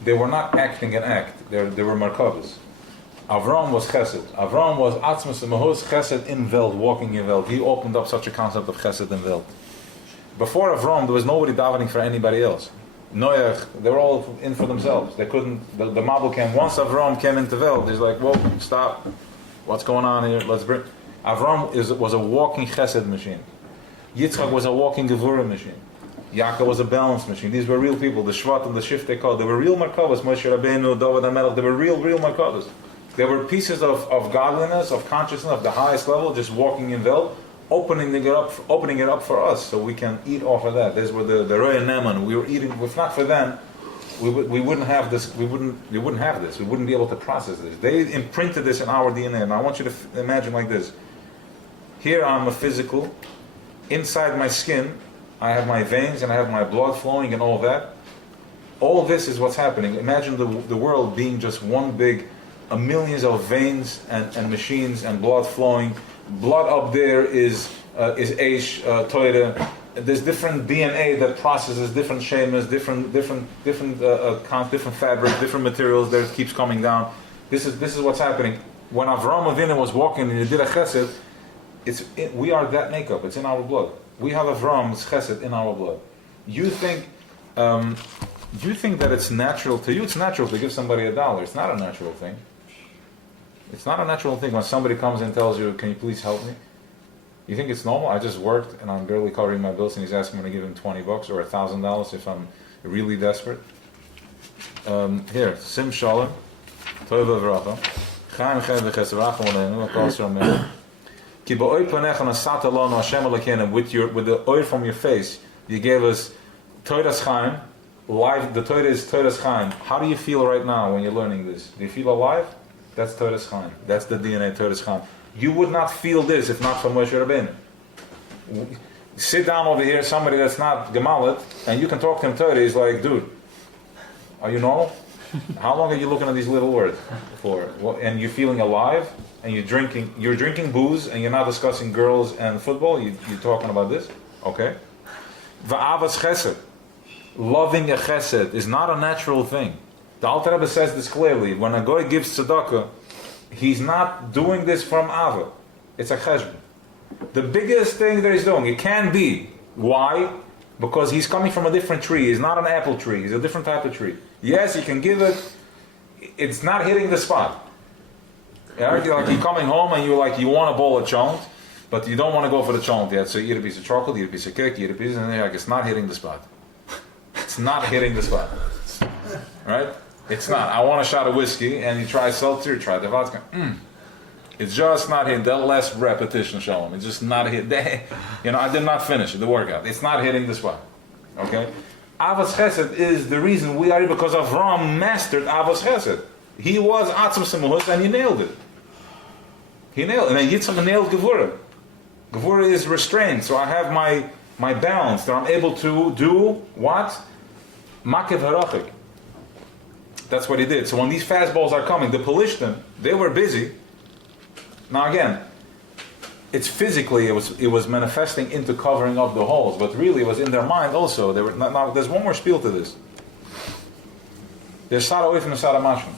They were not acting an act. They were markavas. Avram was chesed. Avram was atzmas and mahuz chesed in Welt, walking in Welt. He opened up such a concept of chesed in Welt. Before Avram, there was nobody davening for anybody else. Noach, they were all in for themselves. They couldn't. The Mabul came once. Avram came into Welt. He's like, whoa, stop. What's going on here? Let's bring. Avram was a walking chesed machine. Yitzchak was a walking gevura machine. Yaakov was a balance machine. These were real people. The Shvat and the Shift they called. They were real markavas. Moshe Rabbeinu, David HaMelech. They were real markavas. They were pieces of godliness, of consciousness, of the highest level, just walking in Welt, opening it up for us, so we can eat off of that. These were the Roy and Neman. We were eating. If not for them, we wouldn't have this. We wouldn't have this. We wouldn't be able to process this. They imprinted this in our DNA. And I want you to imagine like this. Here I'm a physical. Inside my skin, I have my veins and I have my blood flowing and all that. All this is what's happening. Imagine the world being just one big, millions of veins and machines and blood flowing. Blood up there is Eish, Toire. There's different DNA that processes different shemas, different fabrics, different materials that keeps coming down. This is what's happening. When Avraham Avinu was walking and he did a chesed, we are that makeup. It's in our blood. We have Avram's chesed in our blood. You think that it's natural to you? It's natural to give somebody $1. It's not a natural thing. It's not a natural thing when somebody comes and tells you, "Can you please help me?" You think it's normal? I just worked and I'm barely covering my bills, and he's asking me to give him $20 or $1,000 if I'm really desperate. Here, Sim Shalom. Tova v'racha. Chaim chen v'chesed v'racham aleinu, v'kol Yisrael amen. Ki ba'oi panecha nasata lanu Hashem Elokeinu, with the oil from your face, you gave us Toras Chaim, life. The Torah is Toras Chaim. How do you feel right now when you're learning this? Do you feel alive? That's Toras Chaim. That's the DNA Toras Chaim. You would not feel this if not for Moshe Rabbeinu. Sit down over here, somebody that's not Gemalit, and you can talk to him Torah. He's like, dude, are you normal? How long are you looking at these little words for? And you're feeling alive, and you're drinking booze, and you're not discussing girls and football. You're talking about this, okay? Va'avas chesed, loving a chesed, is not a natural thing. The Alter Rebbe says this clearly. When a guy gives tzedakah, he's not doing this from ava. It's a cheshbon. The biggest thing that he's doing, it can be. Why? Because he's coming from a different tree. He's not an apple tree. He's a different type of tree. Yes, you can give it. It's not hitting the spot. Yeah, like you're coming home and you want a bowl of cholent, but you don't want to go for the cholent yet. So you eat a piece of chocolate, eat a piece of cake, eat a piece, and you're like, it's not hitting the spot. It's not hitting the spot. Right? It's not. I want a shot of whiskey, and you try seltzer, you try the vodka. It's just not hitting. That less repetition, Shalom. It's just not hitting. I did not finish the workout. It's not hitting the spot. Okay? Avos Chesed is the reason we are here, because Avram mastered Avos Chesed. He was Atzim Semuhus, and he nailed it. He nailed it. And then Yitzchak nailed Gevurah. Gevurah is restrained, so I have my balance, that I'm able to do what? Makif Harichuck. That's what he did. So when these fastballs are coming, the Pelishtim, they were busy. Now again, it's physically, it was manifesting into covering up the holes, but really it was in their mind also. Now there's one more spiel to this. There's Sara Oifim and Sara Mashkin.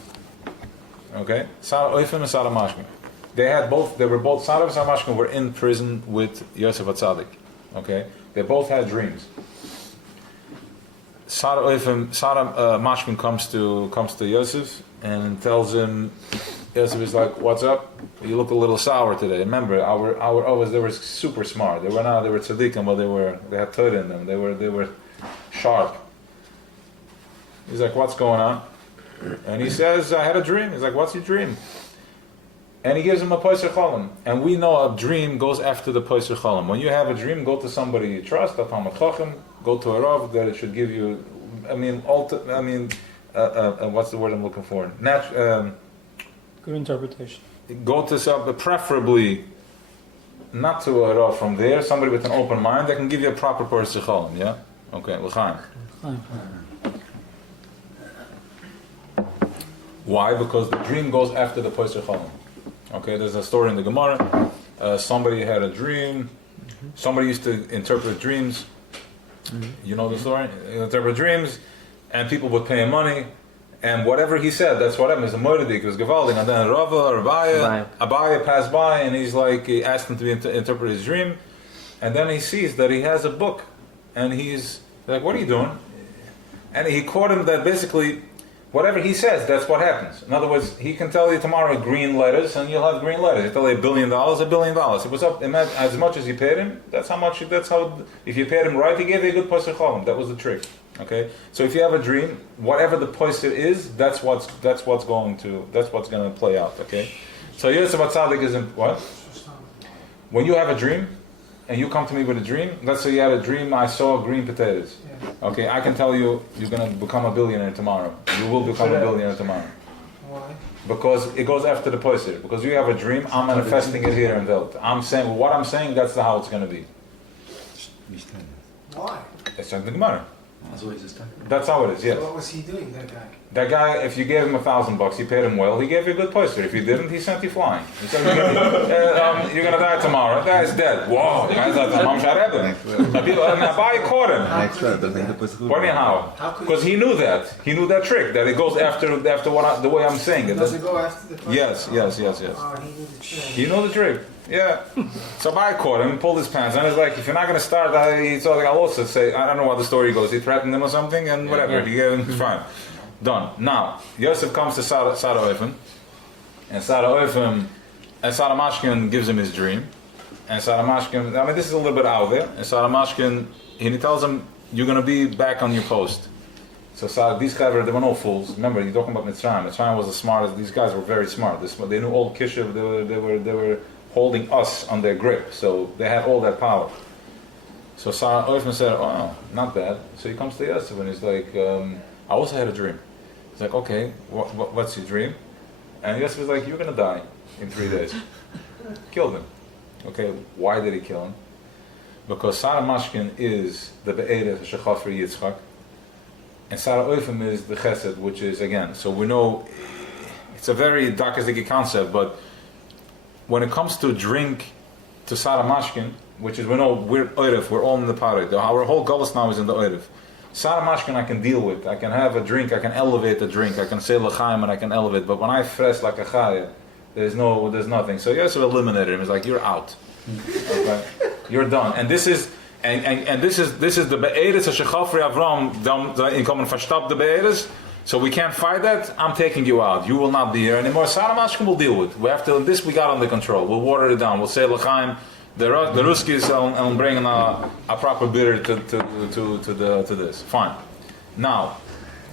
Okay? Sara Oifim and Sara Mashkin. They were both, Sara and Sara Mashkin were in prison with Yosef HaTzadik. Okay? They both had dreams. Sara Mashkin comes to Yosef and tells him, Yosef is like, what's up? You look a little sour today. Remember, our Ovis, they were super smart. They were tzaddikim, but they had Torah in them. They were sharp. He's like, what's going on? And he says, I had a dream. He's like, what's your dream? And he gives him a Poiser Cholim. And we know a dream goes after the Poiser Cholim. When you have a dream, go to somebody you trust, a Talmud Chacham, go to a Rav, that it should give you, what's the word I'm looking for? Good interpretation. Go to some, preferably not to a Rav from there, somebody with an open mind that can give you a proper Poiser Cholim, yeah? Okay, L'chaim. Why? Because the dream goes after the Poiser Cholim. Okay, there's a story in the Gemara. Somebody had a dream. Somebody used to interpret dreams. You know the story? Interpret dreams, and people would pay him money, and whatever he said, that's what happened. It's a Moedik, it was Gewaldig, and then Rava or Abaya passed by, and he asked him to interpret his dream, and then he sees that he has a book, and he's like, what are you doing? And he caught him that basically, whatever he says, that's what happens. In other words, he can tell you tomorrow green letters, and you'll have green letters. He tell you $1 billion, $1 billion. It was up as much as you paid him. That's how. If you paid him right, he gave you a good poiser cholim. That was the trick. Okay. So if you have a dream, whatever the poiser is, that's what's going to play out. Okay. So Yosef HaTzadik is in what? When you have a dream, and you come to me with a dream, let's say you had a dream, I saw green potatoes. Yeah. Okay, I can tell you, you're going to become a billionaire tomorrow. You will become a billionaire tomorrow. Why? Because it goes after the poiser. Because you have a dream, I'm manifesting it here in Welt. I'm saying, what I'm saying, that's how it's going to be. Why? It's like the Gemara. That's how it is, yes. So what was he doing, that guy? That guy, if you gave him $1,000, you paid him well, he gave you a good poiser. If you didn't, he sent you flying. He said, you're going to die tomorrow. That guy's dead. Whoa, the guy's like, Mam Sharebbe. Abai caught him. What do you mean how? Because he knew that. He knew that trick, that it goes after the way I'm saying it. Does it go after the poiser? Yes. Oh, he knew the trick. He knew the trick. Yeah. So I caught him, pulled his pants, and it's like, if you're not going to start, he told I'll also say, I don't know what the story goes. He threatened him or something, and whatever. He gave him, it's fine. Done. Now, Yosef comes to Sara Oifim, and Sara Mashkin gives him his dream, and Sara Mashkin, this is a little bit out there, and Sara Mashkin, he tells him, you're going to be back on your post. So these guys they were no fools. Remember, you're talking about Mitzrayim. Mitzrayim was the smartest. These guys were very smart. They knew all Kishiv. They were holding us on their grip. So they had all that power. So Sarah Oifman said, "Oh, not bad." So he comes to Yosef and he's like, "I also had a dream." He's like, "Okay, what's your dream?" And Yosef was like, "You're gonna die in 3 days." Killed him. Okay, why did he kill him? Because Sarah Mashkin is the Be'eres Shechaf for Yitzchak, and Sarah Oifim is the Chesed, which is again. So we know it's a very darkaziki concept, but when it comes to drink to Sarah Mashkin, which is we know we're Oirif, we're all in the Parit. Our whole Golos now is in the Oirif. Sarah Mashkin I can deal with. I can have a drink. I can elevate the drink. I can say L'chaim and I can elevate. But when I fresh like a Chaya, there's nothing. So Yosef eliminated him. He's like, you're out. Okay, you're done. And this is the Be'eres Shechafri Avram in common Verstap the Be'eres. So we can't fight that. I'm taking you out. You will not be here anymore. Sarah Mashkin will deal with. We have to. This we got under control. We'll water it down. We'll say L'chaim. The Ruskis and bring a proper beer to this. Fine. Now,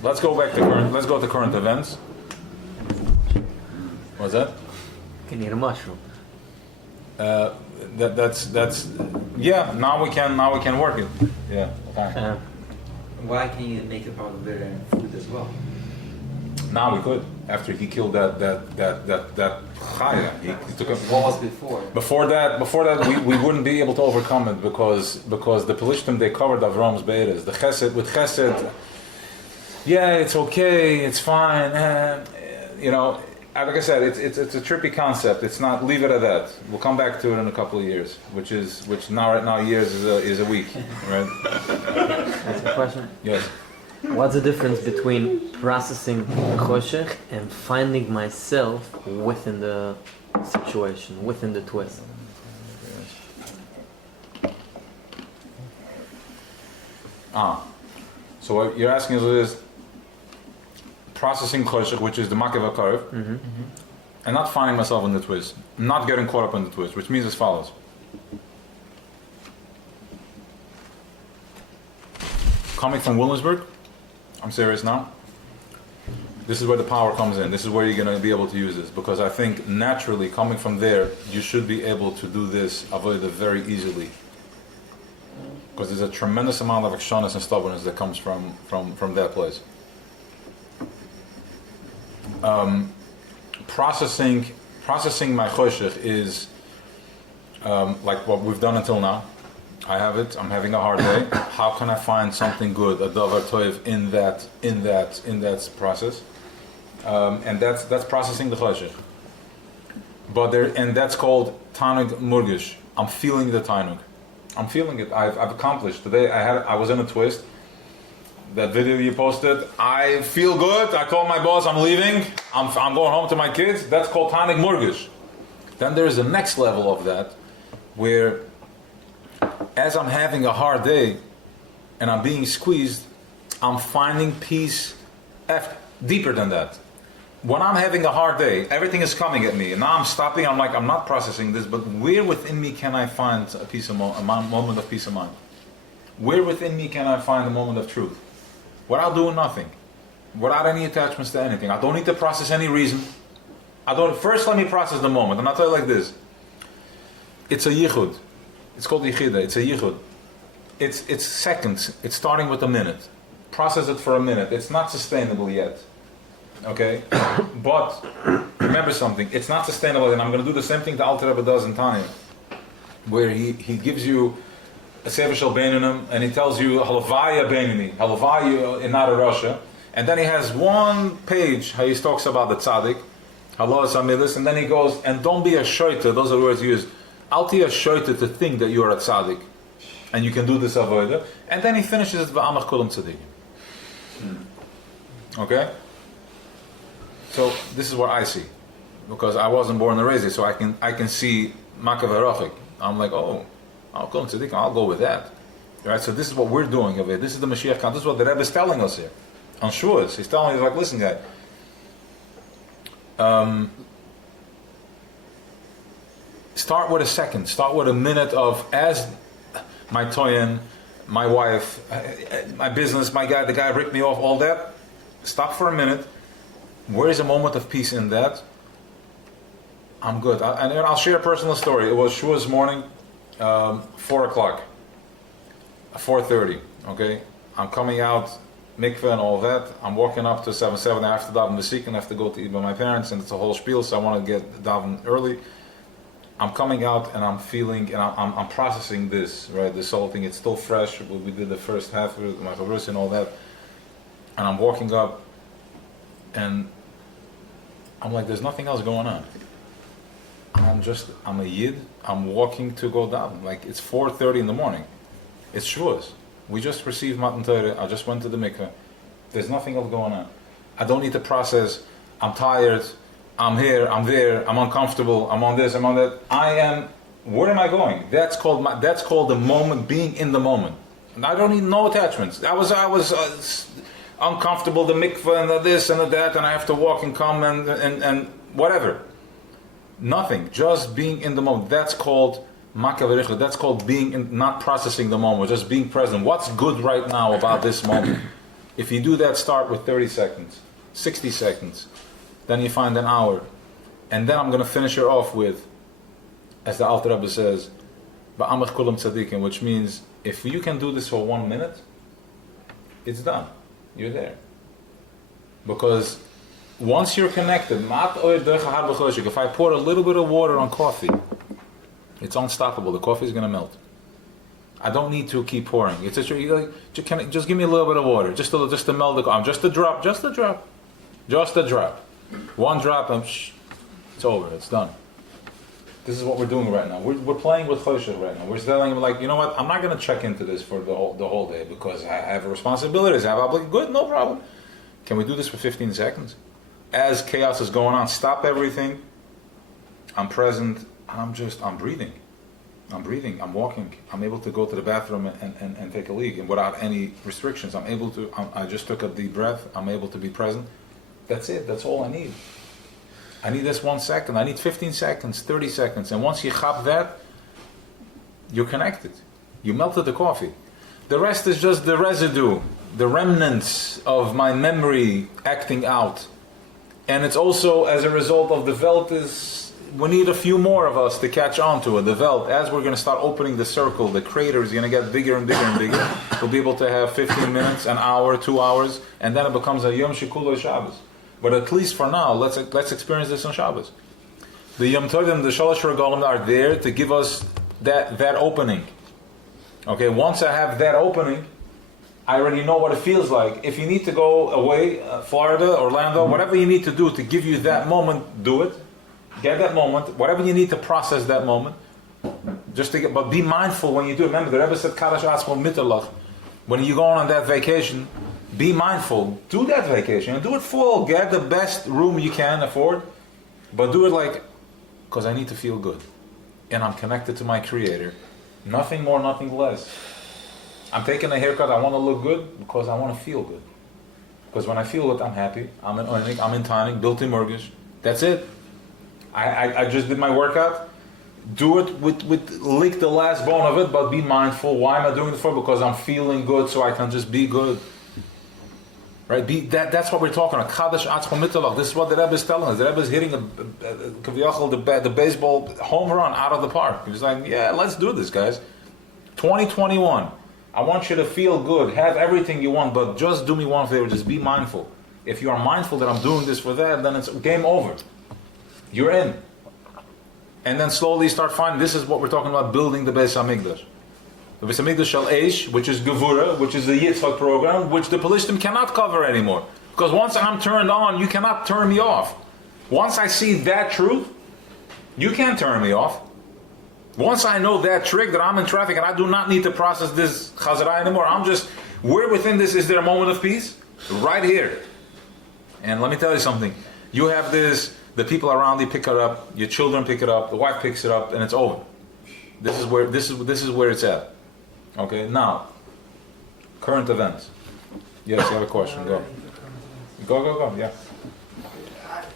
let's go back to current. Let's go to current events. What's that? Can eat a mushroom. That's yeah. Now we can work it. Yeah. Fine. Why can you make it part of beer and food as well? Now we could. After he killed that chaya, he took a. What was before? Before that, we wouldn't be able to overcome it because the Pelishtim they covered Avram's Be'eres. The Chesed with Chesed. Yeah, it's okay. It's fine. Like I said, it's a trippy concept. It's not. Leave it at that. We'll come back to it in a couple of years, which right now years is a week, right? That's a question. Yes. What's the difference between processing choshech and finding myself within the situation, within the twist? So what you're asking is processing choshech, which is the Makif Harichuck, and not finding myself in the twist, not getting caught up in the twist, which means as follows. Coming from Williamsburg, I'm serious now. This is where the power comes in. This is where you're going to be able to use this, because I think naturally coming from there, you should be able to do this avodah very easily, because there's a tremendous amount of akshanas and stubbornness that comes from that place. Processing my choshech is like what we've done until now. I have it. I'm having a hard day. How can I find something good, a davar toiv, in that process? And that's processing the choshech. And that's called tanug murgish. I'm feeling the tanug. I'm feeling it. I've accomplished today. I was in a twist. That video you posted, I feel good. I told my boss I'm leaving. I'm going home to my kids. That's called tanug murgish. Then there's the next level of that, where as I'm having a hard day and I'm being squeezed, I'm finding peace deeper than that. When I'm having a hard day, everything is coming at me, and now I'm stopping. I'm like, I'm not processing this, but where within me can I find a moment of peace of mind? Where within me can I find a moment of truth? Without doing nothing, without any attachments to anything. I don't need to process any reason. First, let me process the moment, and I'll tell you like this. It's a yichud. It's called yichida. It's a yichud. It's seconds. It's starting with a minute. Process it for a minute. It's not sustainable yet. Okay? But remember something. It's not sustainable, and I'm going to do the same thing the Alter Rebbe does in Tanya, where he gives you a Sefer Shel Beinanim, and he tells you Halavaya Beinani, Halavaya in Nara Russia, and then he has one page how he talks about the tzaddik, Halas Amilis, and then he goes, and don't be a shoita, those are the words he used. I'll be a shoita to think that you are a tzaddik, and you can do this avodah, and then he finishes it V'amach Kulam Tzaddikim. Okay? So this is what I see, because I wasn't born and raised here, so I can see Makif Harichuck. I'm like, I'll go with that. Right? So this is what we're doing of it. This is the Mashiach count. This is what the Rebbe is telling us here. On Shavuos, he's telling us, like, listen, guy. Start with a second. Start with a minute of, as my toyen, my wife, my business, my guy, the guy ripped me off, all that. Stop for a minute. Where is a moment of peace in that? I'm good. And I'll share a personal story. It was Shua's morning, 4 o'clock, 4:30. Okay, I'm coming out, mikveh and all that. I'm walking up to 7:7. I have to daven b'sik and I have to go to eat by my parents, and it's a whole spiel. So I want to get daven early. I'm coming out and I'm feeling and I'm processing this, right? This whole thing. It's still fresh. We did the first half with my chavrus and all that, and I'm walking up, and I'm like, there's nothing else going on. I'm a yid. I'm walking to go down. Like, it's 4:30 in the morning. It's Shavuos. We just received Matan Torah. I just went to the mikveh. There's nothing else going on. I don't need to process. I'm tired. I'm here. I'm there. I'm uncomfortable. I'm on this. I'm on that. I am. Where am I going? That's called the moment. Being in the moment. And I don't need no attachments. I was uncomfortable. The mikveh and the this and the that, and I have to walk and come and whatever. Nothing, just being in the moment. That's called Makif Harichuck. That's called being in, not processing the moment, just being present. What's good right now about this moment? If you do that, start with 30 seconds, 60 seconds, then you find an hour, and then I'm going to finish it off with, as the Alter Rebbe says, Ba'amach kulam tzadikim, which means if you can do this for 1 minute, it's done. You're there. Because once you're connected, if I pour a little bit of water on coffee, it's unstoppable. The coffee is going to melt. I don't need to keep pouring. It's just give me a little bit of water, just to melt the coffee. Just a drop. One drop, and it's over. It's done. This is what we're doing right now. We're playing with Choshech right now. We're telling him, like, you know what? I'm not going to check into this for the whole day because I have responsibilities. I have obligations. Good, no problem. Can we do this for 15 seconds? As chaos is going on, stop everything. I'm present. I'm breathing. I'm walking. I'm able to go to the bathroom and take a leak, and without any restrictions. I just took a deep breath. I'm able to be present. That's it. That's all I need. I need this 1 second. I need 15 seconds, 30 seconds. And once you chop that, you're connected. You melted the coffee. The rest is just the residue, the remnants of my memory acting out. And it's also as a result of the Welt we need a few more of us to catch on to it. The Welt, as we're going to start opening the circle, the crater is going to get bigger and bigger and bigger. We'll be able to have 15 minutes, an hour, 2 hours, and then it becomes a Yom Shekulo Shabbos. But at least for now, let's experience this on Shabbos. The Yom Tovim, the Shalosh Regalim are there to give us that opening. Okay, once I have that opening, I already know what it feels like. If you need to go away, Florida, Orlando, whatever you need to do to give you that moment, do it. Get that moment. Whatever you need to process that moment. But be mindful when you do it. Remember, the Rebbe said, Kadash Atzmo Mitterlach. When you're going on that vacation, be mindful. Do that vacation and do it full. Get the best room you can afford. But do it because I need to feel good. And I'm connected to my Creator. Nothing more, nothing less. I'm taking a haircut, I want to look good because I want to feel good. Because when I feel good, I'm happy. I'm in tonic, built-in mortgage. That's it. I just did my workout. Do it with lick the last bone of it, but be mindful. Why am I doing it for? Because I'm feeling good, so I can just be good. Right? That's what we're talking about. Kadosh Atzmo Mitterlach. This is what the Rebbe is telling us. The Rebbe is hitting the baseball home run out of the park. He's like, yeah, let's do this, guys. 2021. I want you to feel good, have everything you want, but just do me one favor, just be mindful. If you are mindful that I'm doing this for that, then it's game over. You're in. And then slowly start finding, this is what we're talking about, building the Beis HaMikdash. The Beis HaMikdash Shel Eish, which is Gevura, which is the Yitzchak program, which the Pelishtim cannot cover anymore. Because once I'm turned on, you cannot turn me off. Once I see that truth, you can't turn me off. Once I know that trick, that I'm in traffic and I do not need to process this Chazara anymore, where within this is there a moment of peace? Right here. And let me tell you something. You have this, the people around you pick it up, your children pick it up, the wife picks it up, and it's over. This is where it's at. Okay, now, current events. Yes, you have a question, go. Go, yeah.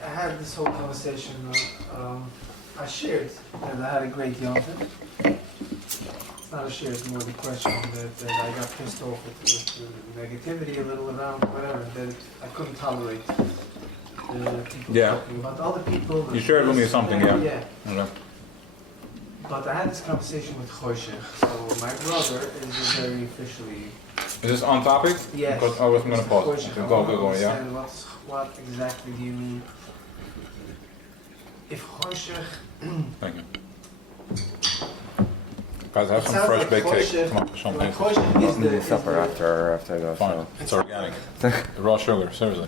I had this whole conversation, I shared that I had a great Yom Tov. It's not a share, it's more the question that I got pissed off with the negativity a little around, whatever, that I couldn't tolerate the people Yeah. talking about other people. You shared with me something, yeah. Yeah. Okay. But I had this conversation with Choshech, so my brother is very officially. Is this on topic? Yes. Because I was going to pause. Choshech, Okay, I go, want to go, go, yeah. understand what exactly do you mean? If Choshech. Thank you. Guys, have some Sounds fresh like baked cake. Choshech- Come on, show me. Like Choshech is Maybe the. supper after I go. Fine. So. It's organic. Raw sugar, seriously.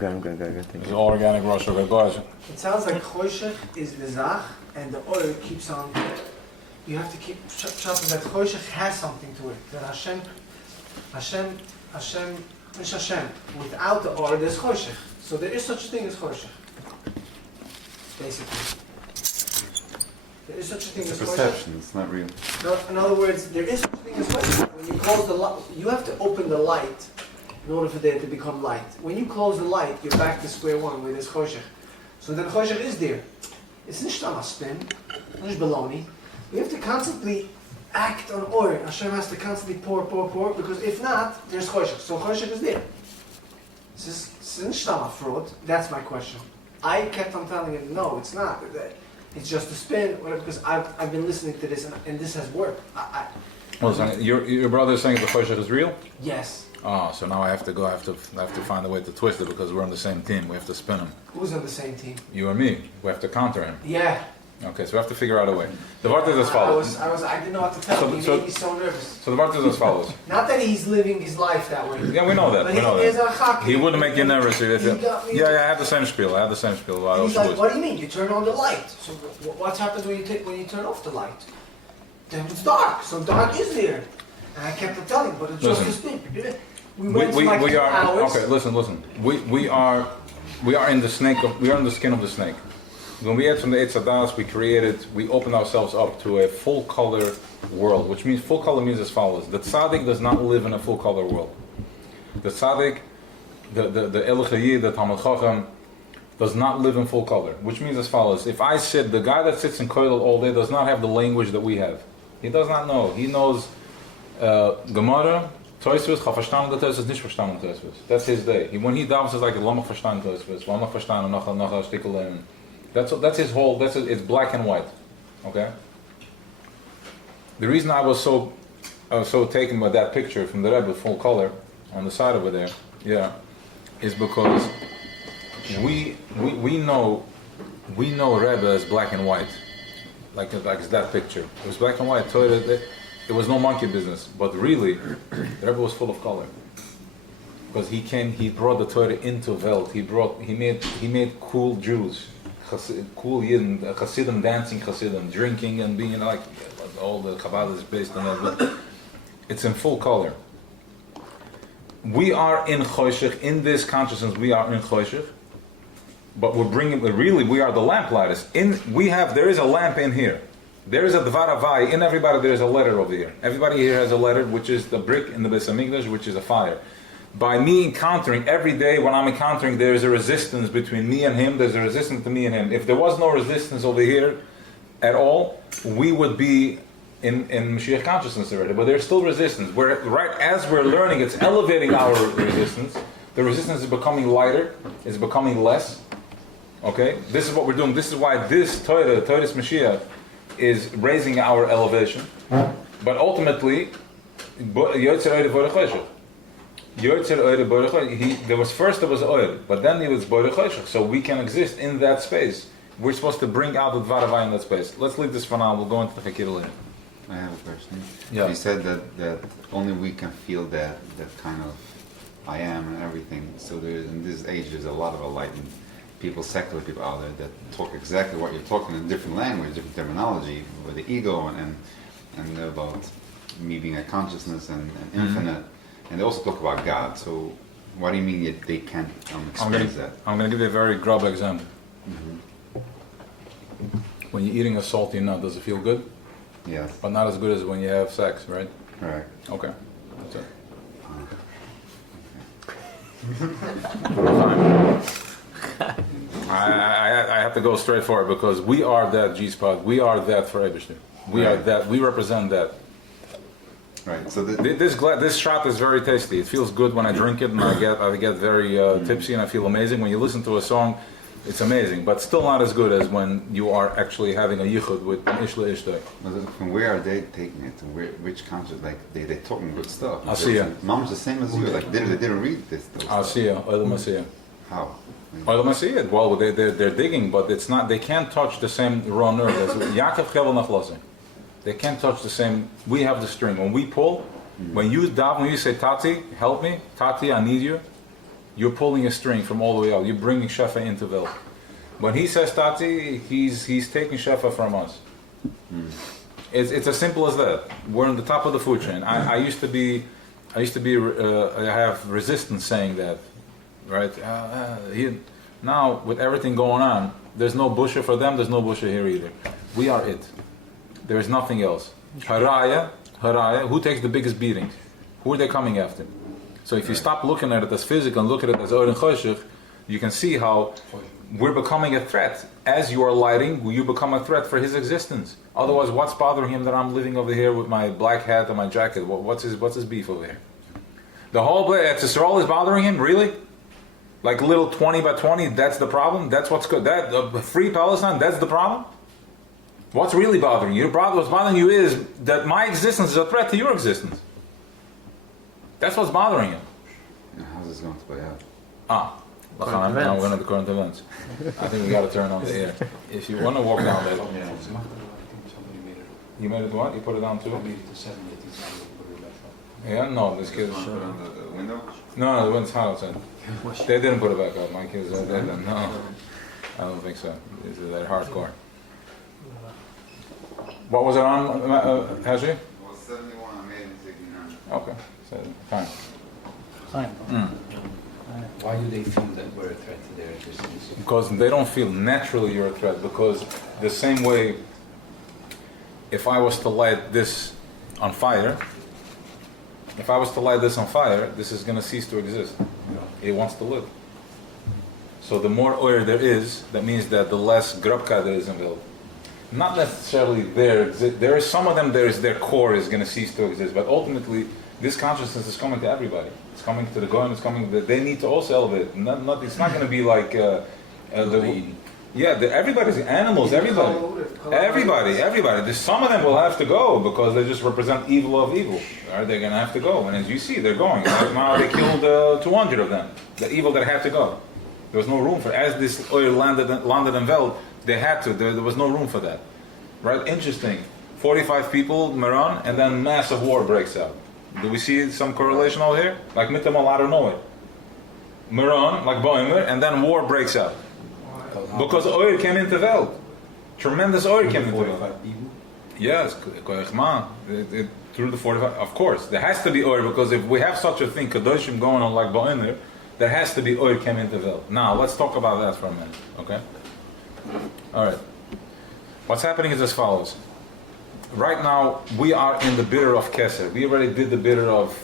I'm good. Thank It's you. all organic raw sugar. Go ahead. It sounds like Choshech is the Zach, and the oil keeps on. You have to keep chopping that Choshech has something to it. That Hashem, is Hashem. Without the oil, there's Choshech. So there is such a thing as Choshech. Basically. There is such a thing It's as a Choshech. perception. It's not real. No, in other words, there is such a thing as Choshech. When you close the light, you have to open the light in order for there to become light. When you close the light, you're back to square one where there's Choshech. So then Choshech is there. It's not a spin, it's baloney. We have to constantly act on oil. Hashem has to constantly pour, because if not, there's Choshech. So Choshech is there. This is not a fraud. That's my question. I kept on telling him, no, it's not. It's just a spin, whatever, because I've been listening to this and this has worked. Listen, your brother is saying the Choshech is real? Yes. Oh, so now I have to find a way to twist it because we're on the same team. We have to spin him. Who's on the same team? You and me. We have to counter him. Yeah. Okay, so we have to figure out a way. The Vart is as follows. I didn't know what to tell him. He made me so nervous. So the Vart is as follows. Not that he's living his life that way. Yeah, we know that. But We know he is that. a chak. He wouldn't make you nervous. If He got me- yeah, I have the same spiel. I have the same spiel. About And he's like, Auschwitz. what do you mean? You turn on the light. So what happens when you turn off the light? Then it's dark. So dark is there. And I kept on telling him, but it's just a spin. We went for like 2 are hours. okay. Listen. We are in the snake. We are in the skin of the snake. When we ate from the Eitz Hadas, we opened ourselves up to a full color world, which means full color means as follows: the tzaddik does not live in a full color world. The tzaddik, the Elech Hayid, the Talmud Chacham, does not live in full color, which means as follows: if I sit, the guy that sits in kollel all day does not have the language that we have. He does not know. He knows Gemara. Toysvis, ga verstaan dat Toysvis, nicht verstaan Toysvis. That's his day. When he davens, it's like lamach verstaan Toysvis, lamach verstaan, noch a stickel lemon. That's his whole. It's black and white. Okay. The reason I was so taken by that picture from the Rebbe, full color, on the side over there, yeah, is because we know Rebbe as black and white, like that picture. It was black and white. It was no monkey business, but really, the Rebbe was full of color. Because he brought the Torah into Welt. He made cool Jews, cool Yidden, Hasidim dancing Hasidim, drinking and being like, all the Chabad is based on that. But it's in full color. We are in Choshech, in this consciousness we are in Choshech, but we are the lamplighters. There is a lamp in here. There is a Dvar Havai. In everybody there is a letter over here. Everybody here has a letter, which is the brick in the Beis Hamikdash, which is a fire. By me encountering, every day when I'm encountering, there is a resistance between me and him, there's a resistance to me and him. If there was no resistance over here at all, we would be in Mashiach consciousness already. But there's still resistance. Right as we're learning, it's elevating our resistance. The resistance is becoming lighter, it's becoming less. Okay? This is what we're doing. This is why this Torah's Mashiach, is raising our elevation. But ultimately, there was oil, but then it was Borei Choshech, so we can exist in that space. We're supposed to bring out the Dvar Havai in that space. Let's leave this for now, we'll go into the Chakir later. I have a question. Yeah. You said that only we can feel that kind of I am and everything. So in this age there's a lot of enlightened people, secular people out there that talk exactly what you're talking in different language, different terminology, with the ego and about me being a consciousness and infinite. And they also talk about God. So what do you mean that they can't experience that? I'm going to give you a very grub example. When you're eating a salty nut, does it feel good? Yes. But not as good as when you have sex, right? Right. Okay. That's it. I have to go straight for it because we are that G-spot. We are that for Eibishter. We are that. We represent that. Right. So This shot is very tasty. It feels good when I drink it, and I get very tipsy, and I feel amazing. When you listen to a song, it's amazing, but still not as good as when you are actually having a yichud with Ishla Ishtay. from where are they taking it? And which countries? Like they're talking good stuff. Asiya. Mom's the same as you. Like they didn't read this. Asiya, Olam Asiya. How? Olam Asiya. Well, they're digging, but it's not. They can't touch the same raw nerve as Yaakov Chevel Nachlosing. They can't touch the same. We have the string. When we pull, when you say Tati, help me, Tati, I need you. You're pulling a string from all the way out. You're bringing Shefa into Vil. When he says Tati, he's taking Shefa from us. It's as simple as that. We're on the top of the food chain. I used to be. I have resistance saying that, right? Now with everything going on, there's no busha for them. There's no busha here either. We are it. There is nothing else. Haraya. Who takes the biggest beatings? Who are they coming after? So if you stop looking at it as physical and look at it as Oren Choshech, you can see how we're becoming a threat. As you are lighting, you become a threat for his existence. Otherwise, what's bothering him that I'm living over here with my black hat and my jacket? What's his beef over here? The whole Yisrael is bothering him? Really? Like little 20 by 20, that's the problem? That's what's good? Free Palestine, that's the problem? What's really bothering you? What's bothering you is that my existence is a threat to your existence. That's what's bothering you. How's this going to play out? Now we're going to the current events. I think we got to turn on the air. If you want to walk down there. You made it what? You put it down too? Yeah, no, this kid. Put it on the window? No, the wind's hot outside. They didn't put it back up. My kids, they didn't. No, I don't think so. This is that hardcore. What was it on, Haji? It was 71, I made it 69. Okay, so fine. Why do they feel that we're a threat to their existence? Because they don't feel naturally you're a threat. Because the same way, if I was to light this on fire, this is going to cease to exist. It wants to live. So the more oil there is, that means that the less grubka there is involved. Not necessarily there is some of them. Their core is going to cease to exist, but ultimately, this consciousness is coming to everybody. It's coming to the Goyim. It's coming. They need to also elevate. It's not going to be like everybody's animals. Everybody. There's some of them will have to go because they just represent evil of evil. Right? They're going to have to go, and as you see, they're going. Right now, they killed 200 of them. The evil that had to go. There was no room for. As this oil landed in Veld, they had to. There was no room for that. Right? Interesting. 45 people, Meron, and then massive war breaks out. Do we see some correlation over here? Like Mitamal out of nowhere. Meron, like Boimer, and then war breaks out. Because oil came into Veld. Tremendous oil came into Veld. Yes, through the 45. Of course, there has to be oil because if we have such a thing, Kadoshim going on like Boimer, there has to be oil came into Veld. Now, let's talk about that for a minute, okay? All right. What's happening is as follows. Right now, we are in the bitter of Keser. We already did the bitter of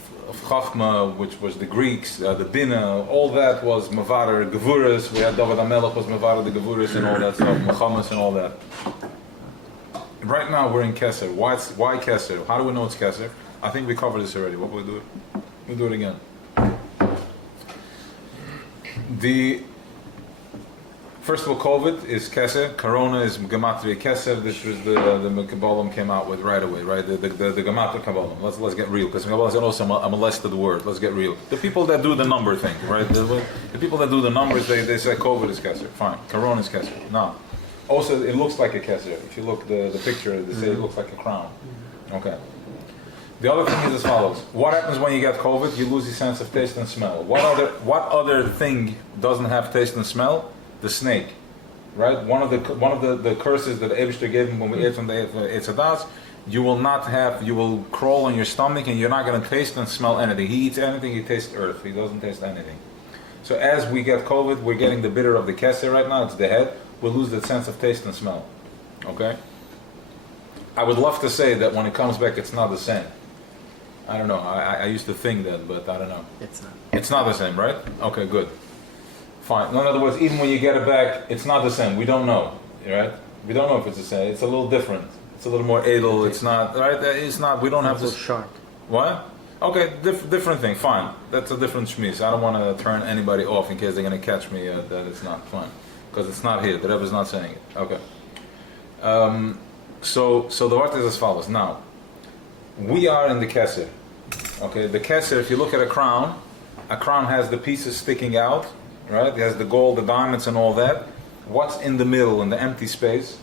Chachma, which was the Greeks, the Bina, all that was Mavarer, Gevuris. We had David HaMelech was Mavarer, the Gevuris and all that stuff, Mechamas and all that. Right now, we're in Keser. Why Keser? How do we know it's Keser? I think we covered this already. What will we do? We'll do it again. First of all, COVID is Keser. Corona is Gematria Keser. This was the Kabbalah came out with right away, right? The Gematria Kabbalah. Let's get real, because Kabbalah is also a molested word. Let's get real. The people that do the number thing, right? The people that do the numbers, they say COVID is Keser. Fine. Corona is Keser. No. Also, it looks like a Keser. If you look the picture, they say it looks like a crown. Okay. The other thing is as follows. What happens when you get COVID? You lose your sense of taste and smell. What other thing doesn't have taste and smell? The snake, right? One of the curses that Eibishter gave him when we ate from the Eitzadas, you will crawl on your stomach and you're not going to taste and smell anything. He eats anything, he tastes earth. He doesn't taste anything. So as we get COVID, we're getting the bitter of the Keser right now. It's the head. We'll lose that sense of taste and smell. Okay? I would love to say that when it comes back, it's not the same. I don't know. I used to think that, but I don't know. It's not. It's not the same, right? Okay, good. Fine. In other words, even when you get it back, it's not the same. We don't know, right? We don't know if it's the same. It's a little different. It's a little more edel. It's not, right? It's not. We don't have so this. sharp. What? Okay, different thing, fine. That's a different shmiz. I don't want to turn anybody off in case they're going to catch me that it's not fine. Because it's not here, the Rebbe is not saying it. Okay. So the word is as follows. Now, we are in the Keser. Okay, the Keser, if you look at a crown has the pieces sticking out, right? It has the gold, the diamonds and all that. What's in the middle, in the empty space,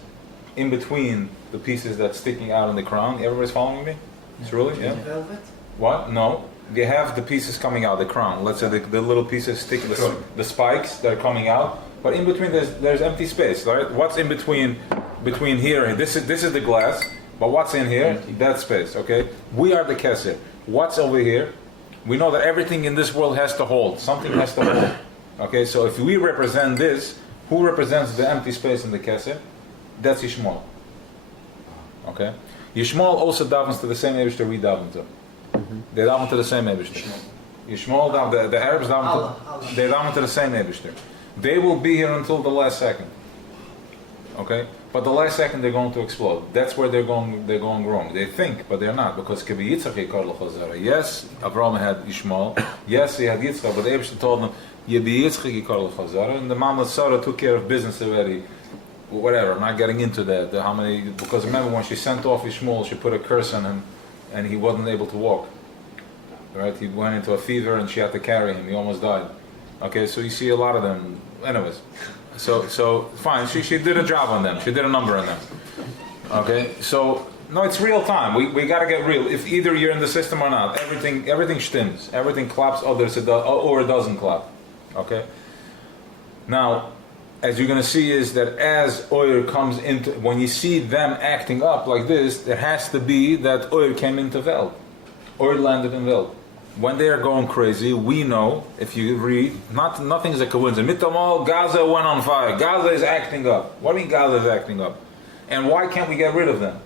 in between the pieces that's sticking out in the crown? Everybody's following me? It's really? Yeah. Velvet? What? No. You have the pieces coming out, the crown. Let's say the little pieces stick, the spikes that are coming out. But in between there's empty space, right? What's in between here and this is the glass, but what's in here? That space, okay? We are the Keser. What's over here? We know that everything in this world has to hold. Something has to hold. Okay, so if we represent this, who represents the empty space in the Keser? That's Yishmael. Okay? Yishmael also davens to the same Eibishter we daven to. They daven to the same Eibishter. Yishmael, the Arabs daven to, they daven to the same Eibishter. They will be here until the last second. Okay? But the last second they're going to explode. That's where they're going wrong. They think, but they're not. Because yes, Abraham had Yishmael. Yes, he had Yitzchak, but the Eibishter told them, and the Mamla Sarah took care of business already. Whatever, I'm not getting into that. Because remember when she sent off Yishmael, she put a curse on him and he wasn't able to walk. Right? He went into a fever and she had to carry him. He almost died. Okay, so you see a lot of them. Anyways, so fine. She did a job on them. She did a number on them. Okay, so no, it's real time. We got to get real. If either you're in the system or not, everything stims. Everything claps, or it doesn't clap. Okay. Now, as you're going to see is that as oil comes into, when you see them acting up like this, there has to be that oil came into Veld. Oil landed in Veld. When they are going crazy, we know, if you read, nothing is a coincidence. Mitamal, Gaza went on fire. Gaza is acting up. What do you mean Gaza is acting up? And why can't we get rid of them?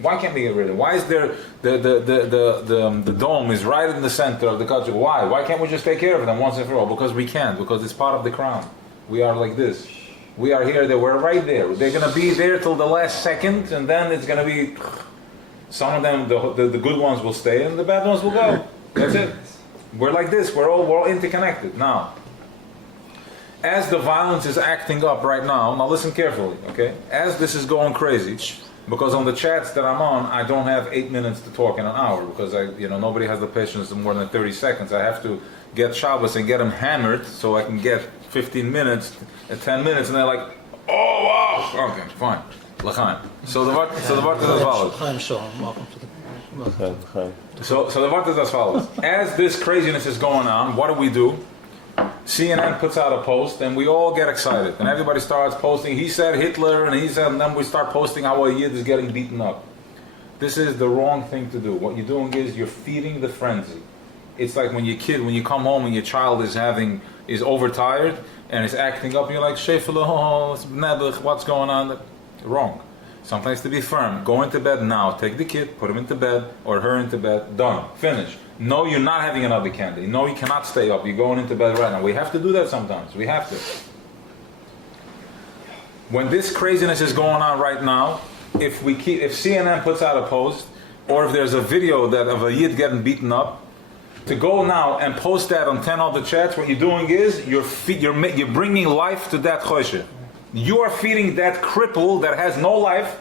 Why can't we get rid of them? Why is there, the dome is right in the center of the country? Why? Why can't we just take care of them once and for all? Because we can't, because it's part of the crown. We are like this. We are here, we're right there. They're going to be there till the last second, and then it's going to be, some of them, the good ones will stay, and the bad ones will go. That's it. We're like this. We're all interconnected. Now, as the violence is acting up right now listen carefully, okay? As this is going crazy, because on the chats that I'm on, I don't have 8 minutes to talk in an hour, because nobody has the patience of more than 30 seconds. I have to get Shabbos and get them hammered so I can get 15 minutes, 10 minutes, and they're like, oh wow, okay, fine. L'chaim. So the word is as follows. So the word is as follows. As this craziness is going on, what do? CNN puts out a post, and we all get excited, and everybody starts posting. He said Hitler, and then we start posting how a Yid is getting beaten up. This is the wrong thing to do. What you're doing is you're feeding the frenzy. It's like when you come home and your child is overtired and is acting up, and you're like, Shefela, what's going on? Wrong. Sometimes to be firm. Go into bed now. Take the kid, put him into bed, or her into bed. Done. Finish. No, you're not having another candy. No, you cannot stay up. You're going into bed right now. We have to do that sometimes. We have to. When this craziness is going on right now, if CNN puts out a post, or if there's a video of a Yid getting beaten up, to go now and post that on 10 other chats, what you're doing is you're bringing life to that choshe. You are feeding that cripple that has no life,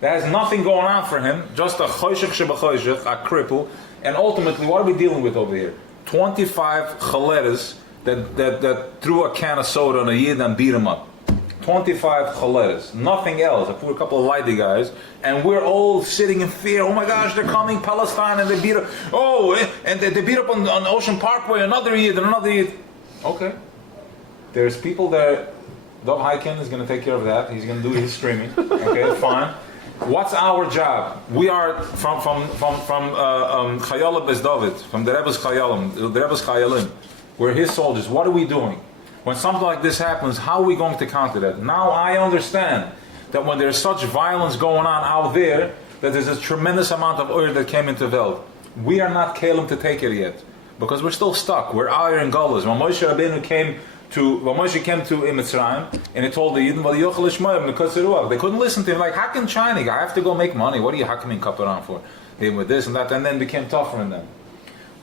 that has nothing going on for him, just a choshech shebachoshech, a cripple. And ultimately, what are we dealing with over here? 25 chaleras that threw a can of soda on a Yid and beat him up. 25 chaleras, nothing else. I put a couple of lighty guys, and we're all sitting in fear. Oh my gosh, they're coming, Palestine, and they beat up. And they beat up on Ocean Parkway, another Yid and another Yid. Okay. There's people there. Dov Heiken is going to take care of that. He's going to do his streaming. Okay, fine. What's our job? We are from Chayalim Bez David, from the Rebbe's Chayalim. We're his soldiers. What are we doing? When something like this happens, how are we going to counter that? Now I understand that when there's such violence going on out there, that there's a tremendous amount of oil that came into Veld. We are not Kalim to take it yet, because we're still stuck. We're iron gullahs. When Moshe Rabbeinu came to Mitzrayim, and he told the Yidden, they couldn't listen to him. Like, how can China? I have to go make money. What are you hacking kapparan for? hit him with this and that, and then became tougher in them.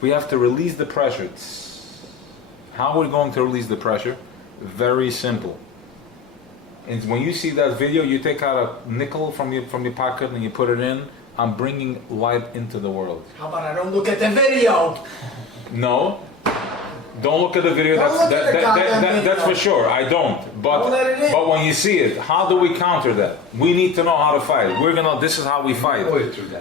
We have to release the pressure. How are we going to release the pressure? Very simple. And when you see that video, you take out a nickel from your pocket and you put it in. I'm bringing light into the world. How about I don't look at the video? No, don't look at the video. Don't look at the goddamn video. That's for sure. I don't. But Don't let it in. but when you see it, how do we counter that? We need to know how to fight. This is how we fight.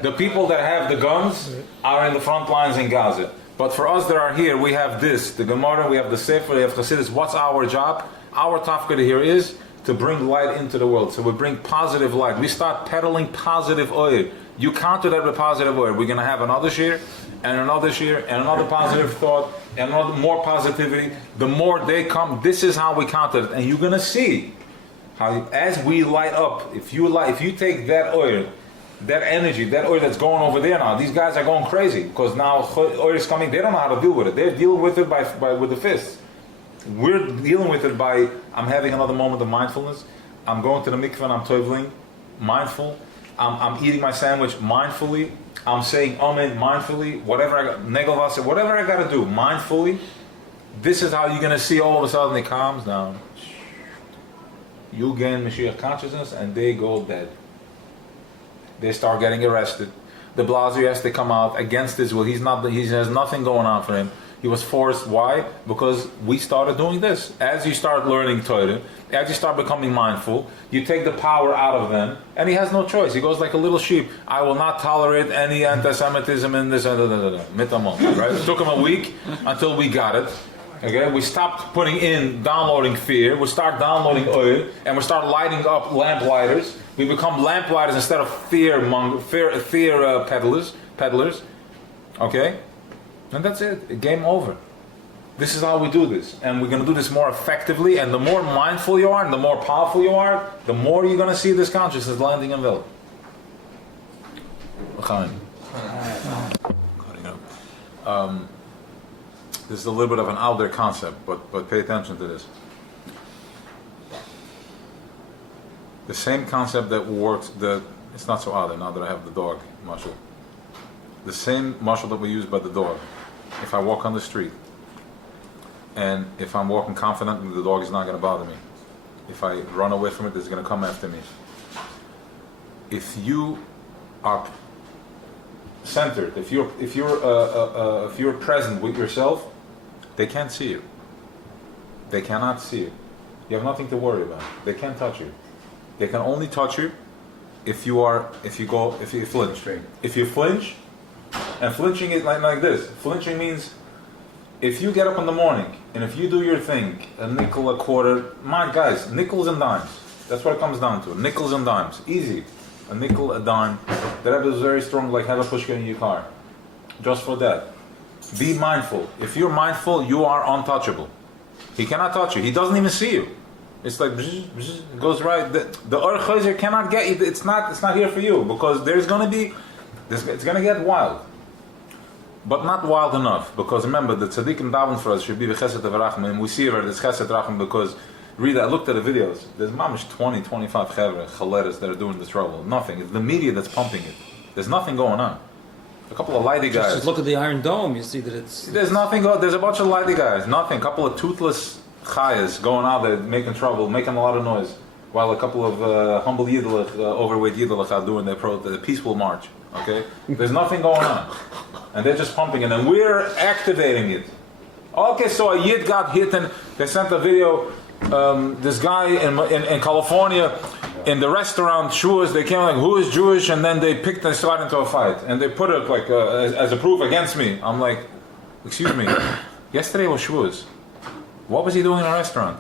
The people that have the guns are in the front lines in Gaza. But for us that are here, we have this, the Gemara, we have the Sefer, we have Chassidus. What's our job? Our tafkid here is to bring light into the world. So we bring positive light. We start peddling positive oil. You counter that with positive oil. We're going to have another shir, and another shir, and another positive thought, and another more positivity. The more they come, this is how we counter it. And you're going to see how as we light up, if you take that oil, that energy, that oil that's going over there now, these guys are going crazy because now oil is coming. They don't know how to deal with it. They're dealing with it with the fists. We're dealing with it by, I'm having another moment of mindfulness. I'm going to the mikveh and I'm toivling, mindful. I'm eating my sandwich mindfully. I'm saying amen mindfully. Whatever I got, negelvasser, whatever I got to do mindfully. This is how you're going to see all of a sudden it calms down. You gain Mashiach consciousness and they go dead. They start getting arrested. De Blasio has to come out against his will. He has nothing going on for him. He was forced. Why? Because we started doing this. As you start learning Torah, as you start becoming mindful, you take the power out of them, and he has no choice. He goes like a little sheep. I will not tolerate any anti-Semitism in this. Right? It took him a week until we got it. Okay, we stopped downloading fear. We start downloading oil, and we start lighting up lamp lighters. We become lamp lighters instead of fear peddlers. Okay, and that's it. Game over. This is how we do this, and we're going to do this more effectively. And the more mindful you are, and the more powerful you are, the more you're going to see this consciousness landing in Vil. This is a little bit of an out there concept, but pay attention to this. The same concept that works, it's not so out there now that I have the dog mashal. The same mashal that we use by the dog. If I walk on the street, and if I'm walking confidently, the dog is not going to bother me. If I run away from it, it's going to come after me. If you are centered, if you're present with yourself, they can't see you. They cannot see you. You have nothing to worry about. They can't touch you. They can only touch you if you flinch. If you flinch, and flinching is like this. Flinching means if you get up in the morning and if you do your thing, a nickel, a quarter, guys, nickels and dimes. That's what it comes down to. Nickels and dimes. Easy. A nickel, a dime. The Rebbe is very strong, like have a pushka in your car. Just for that. Be mindful. If you're mindful, you are untouchable. He cannot touch you. He doesn't even see you. It's like it goes right. The Or Chayzer cannot get you. It's not here for you because it's going to get wild, but not wild enough. Because remember, the tzaddikim daven for us should be the chesed v'rachim, and we see where there's chesed rachim because I looked at the videos. There's mamish 20, 25 chevre chaleres that are doing this trouble. Nothing. It's the media that's pumping it. There's nothing going on. A couple of lighty guys. Just look at the Iron Dome. You see that it's. There's nothing. There's a bunch of lighty guys. Nothing. A couple of toothless chayas going out there making trouble, making a lot of noise, while a couple of humble yiddelach, overweight yiddelach are doing the peaceful march. Okay, there's nothing going on, and they're just pumping it, and we're activating it. Okay, so a yid got hit, and they sent a video. This guy in California, in the restaurant Shuas, they came like, who is Jewish, and then they started into a fight, and they put it like as a proof against me. I'm like, excuse me, yesterday was Shuas. What was he doing in a restaurant?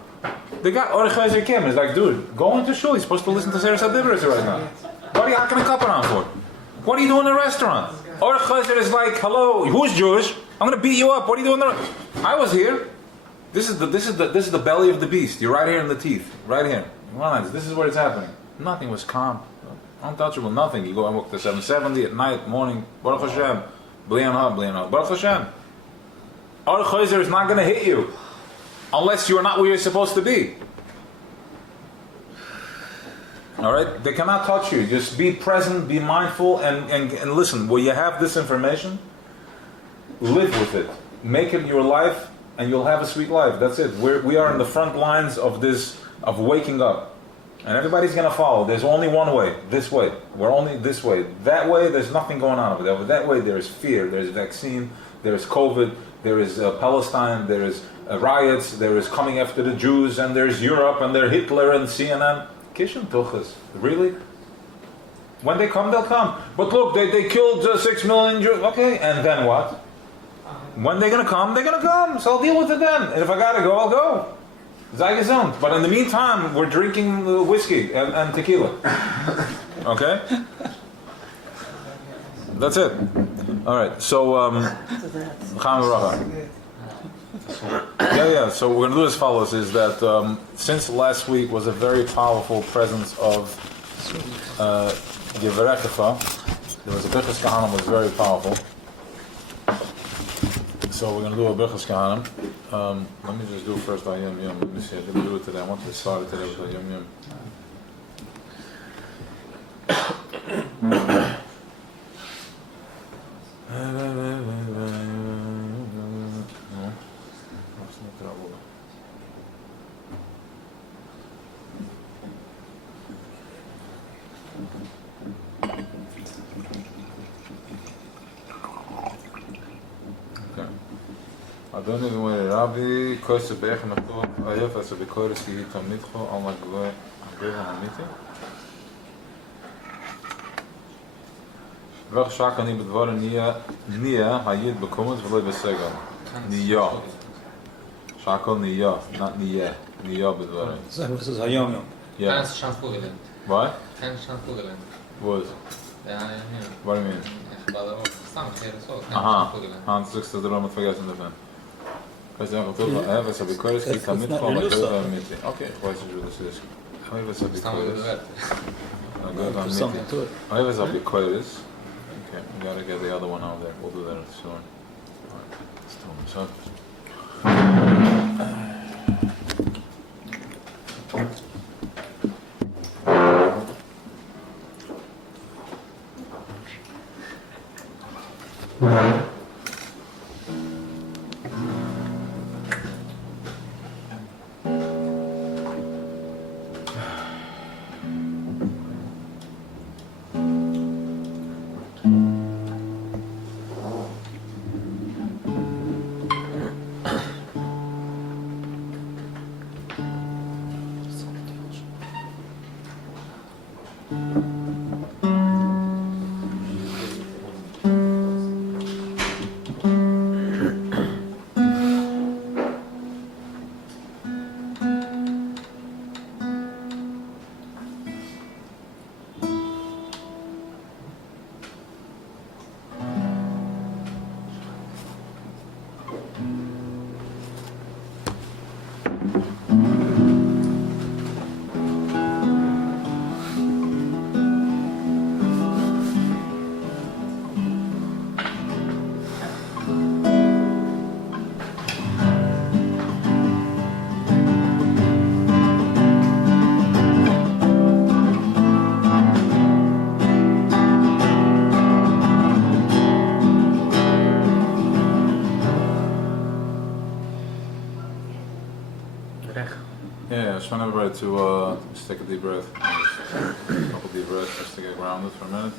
The guy, Or Chayzer Kim, is like, dude, go into shul. He's supposed to listen to Seres HaDibros right now. What are you hacking a cup around for? What are you doing in a restaurant? Or Chayzer is like, hello, who's Jewish? I'm going to beat you up. What are you doing there? I was here. This is the belly of the beast. You're right here in the teeth. Right here. This is where it's happening. Nothing was calm. Untouchable. Nothing. You go and walk to 770 at night, morning. Baruch Hashem. Blian ha. Baruch Hashem. Or Chayzer is not going to hit you. Unless you're not where you're supposed to be. All right? They cannot touch you. Just be present, be mindful, and listen. Where you have this information, live with it. Make it your life, and you'll have a sweet life. That's it. We are in the front lines of this, of waking up. And everybody's going to follow. There's only one way. This way. We're only this way. That way, there's nothing going on over there. Over that way, there is fear. There's vaccine. There is COVID. There is Palestine. There is riots. There is coming after the Jews. And there's Europe. And there's Hitler and CNN. Kishen Tuchas. Really? When they come, they'll come. But look, they killed 6 million Jews. Okay, and then what? When they're going to come, they're going to come. So I'll deal with it then. And if I got to go, I'll go. Sei gesund. But in the meantime, we're drinking whiskey and tequila. Okay? That's it. All right. So, yeah. So we're going to do as follows: is that since last week was a very powerful presence of Yevarechecha, there was a Birchas Kahanim was very powerful. So we're going to do a Birchas Kahanim. Let me just do first Ayom Yom. Let me see. I didn't do it today. I wanted to start it today with Ayom Yom. אדוני גמרי רבי, כוס בערך נתו, אייף עשה בקורס כי היא תמידכו, על מגלוי הגבר המיתי. ואיך שק אני בדבר נהיה היד בקומות ולא בסגל. נהיה. שקל נהיה, not נהיה. נהיה בדברים. Das ist Hayom Yom. Yeah. Hans Schanfugeland. What? Hans Schanfugeland. What? Ja, ja. What do you mean? Ich war da auch. Stammt, hier ist auch. Aha. Hans, sagst du, du hast vergessen davon. Weiß ich einfach, was habe ich gehört, es gibt damit von der Gehör mit. Okay, ich weiß nicht, wie das ist. Was habe ich gehört? Was habe ich gehört? Okay, we gotta get the other one out there. We'll do that soon. Alright, let's turn this up. Yeah, I just want everybody to just take a deep breath. Just a couple deep breaths just to get grounded for a minute.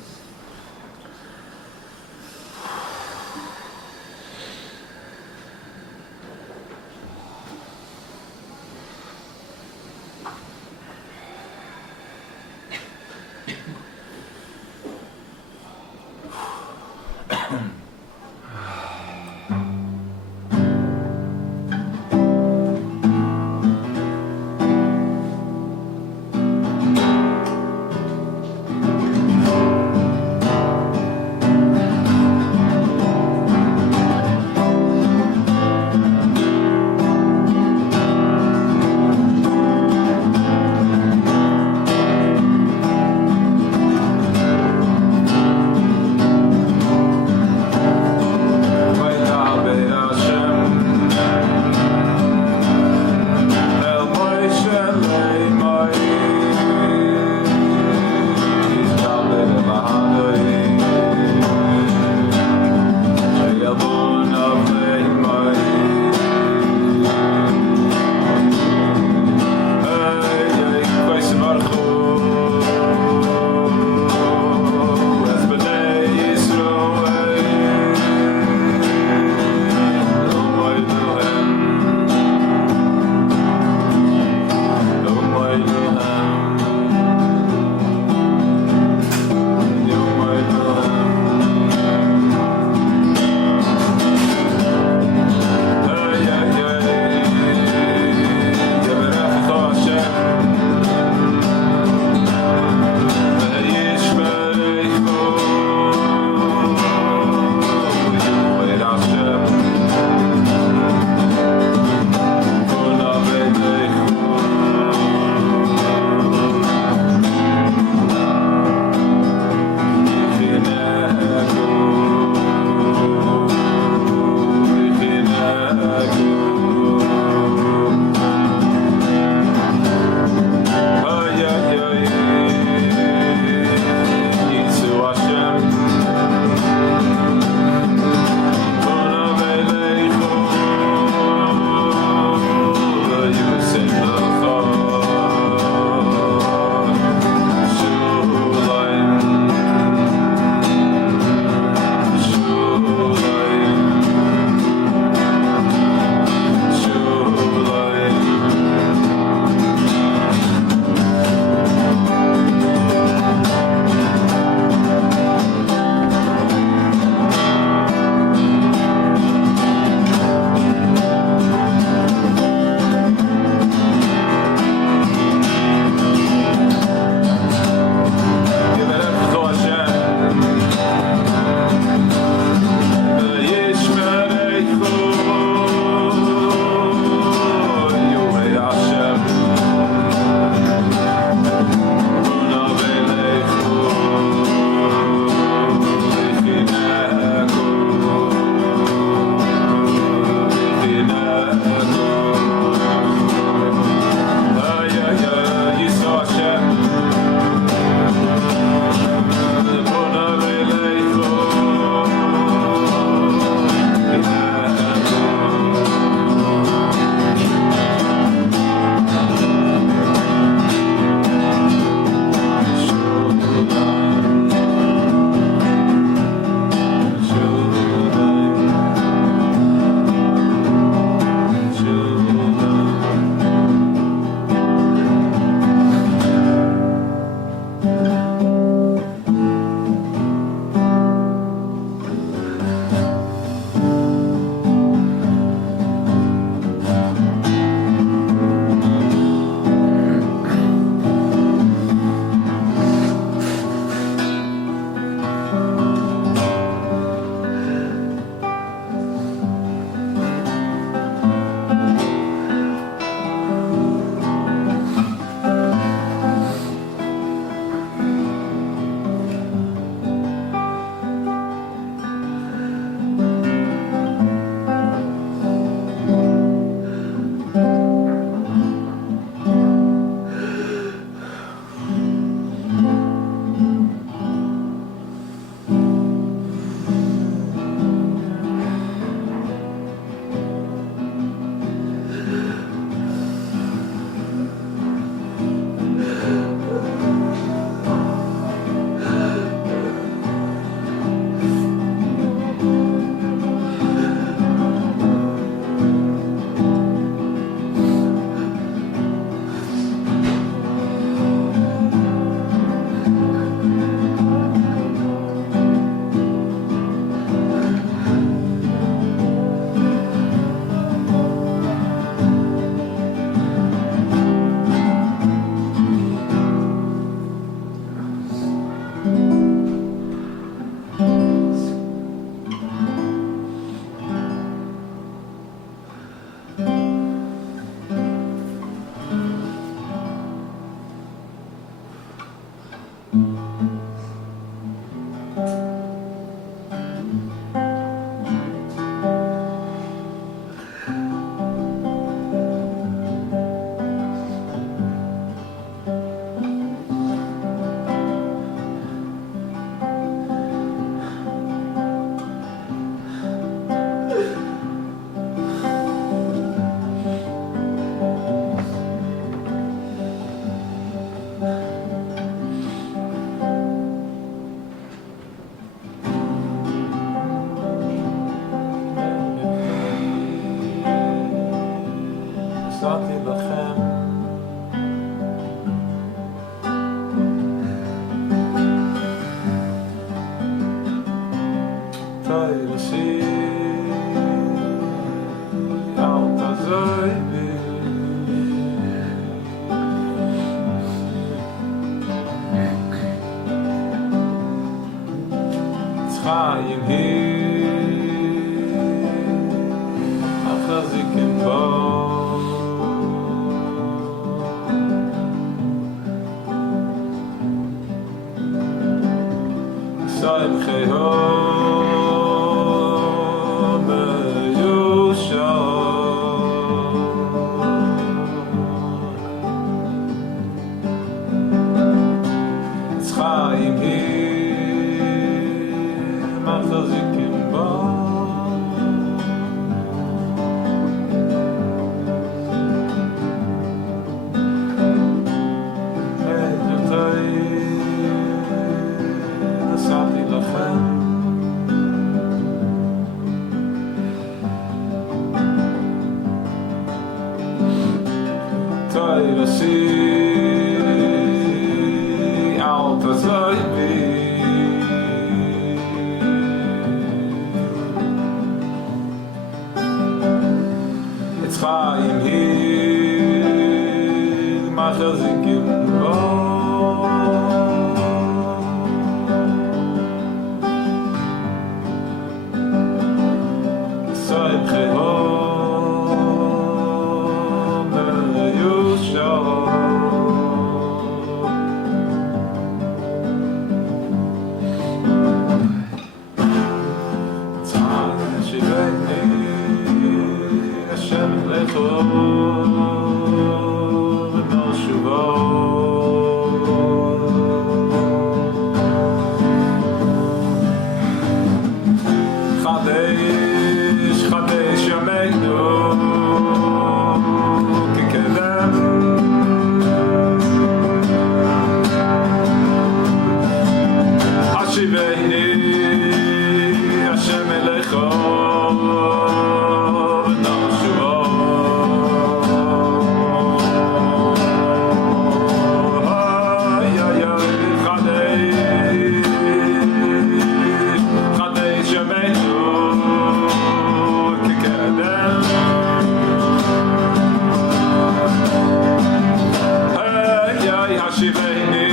Shiveni,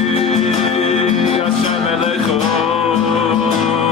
Hashem Elecho.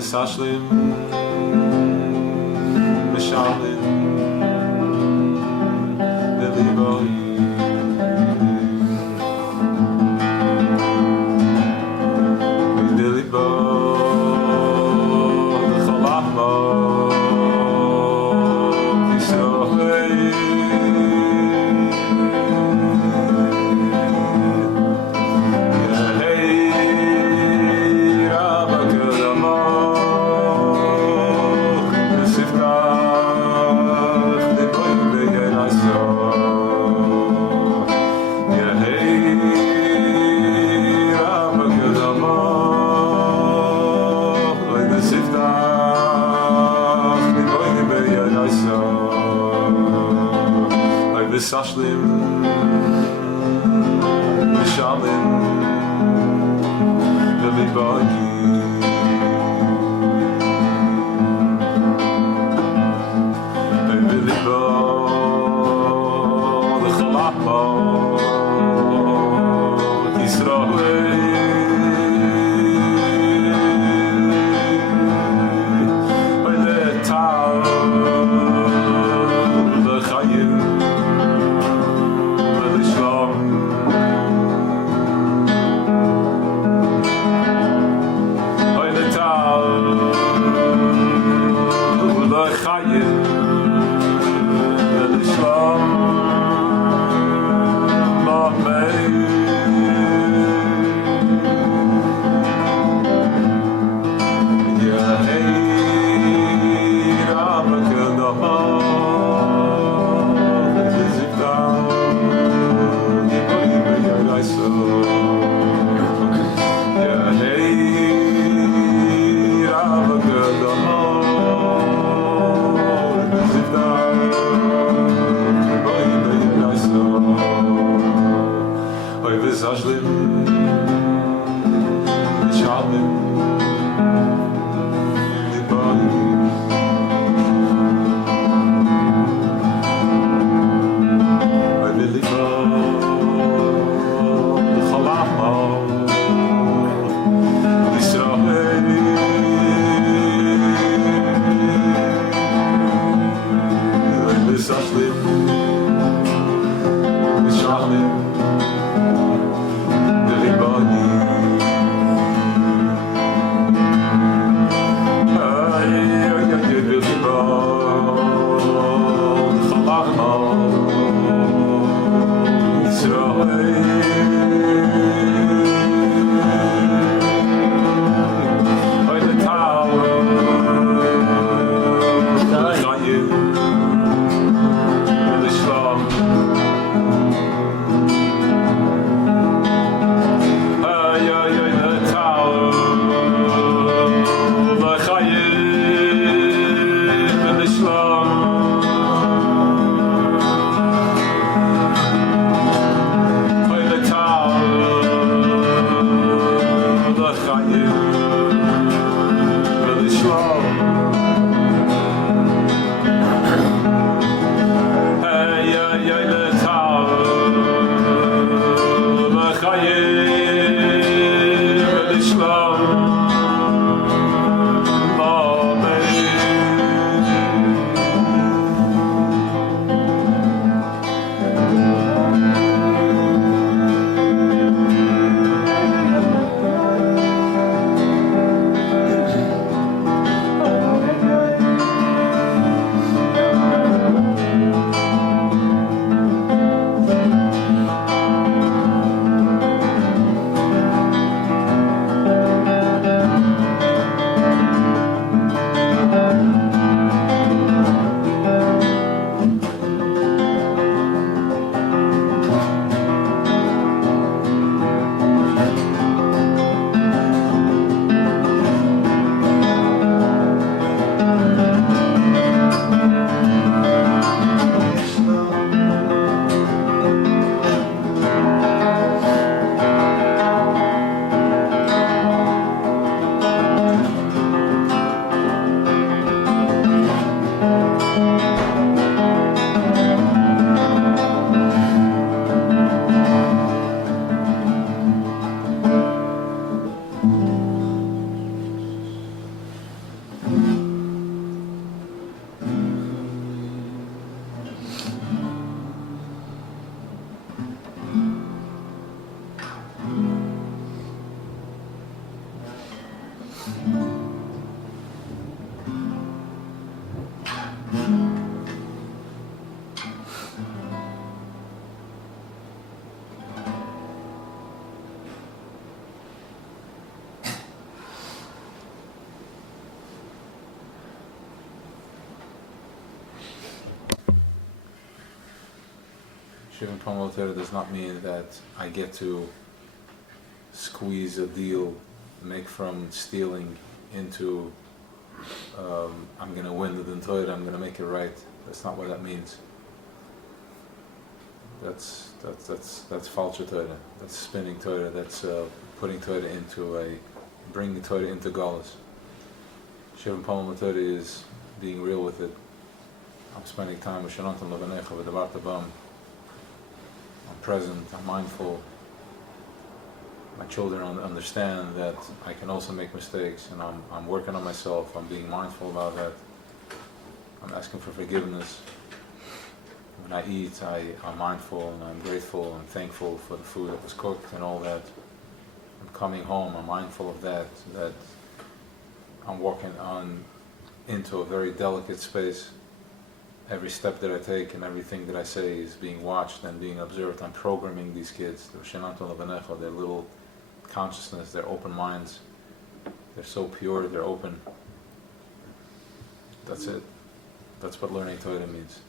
Sashlim Mishalim Beliboy Belibo the Chalamo Sashlim Mishalim Beliboy Belibo the Chalamo Israel the Tal the Chayim Shivan Talmud Torah does not mean that I get to squeeze a deal, make from stealing into I'm going to win the Din Torah, I'm going to make it right. That's not what that means. That's falsha Torah. That's spinning Torah. That's putting Torah bringing Torah into Galus. Shivan Talmud Torah is being real with it. I'm spending time with Shanantam Levanecha, with the Vartabam. I'm present, I'm mindful. My children understand that I can also make mistakes, and I'm working on myself, I'm being mindful about that. I'm asking for forgiveness. When I eat, I'm mindful and I'm grateful and thankful for the food that was cooked and all that. I'm coming home, I'm mindful of that I'm walking into a very delicate space. Every step that I take and everything that I say is being watched and being observed. I'm programming these kids, their little consciousness, their open minds. They're so pure, they're open. That's it. That's what learning Torah means.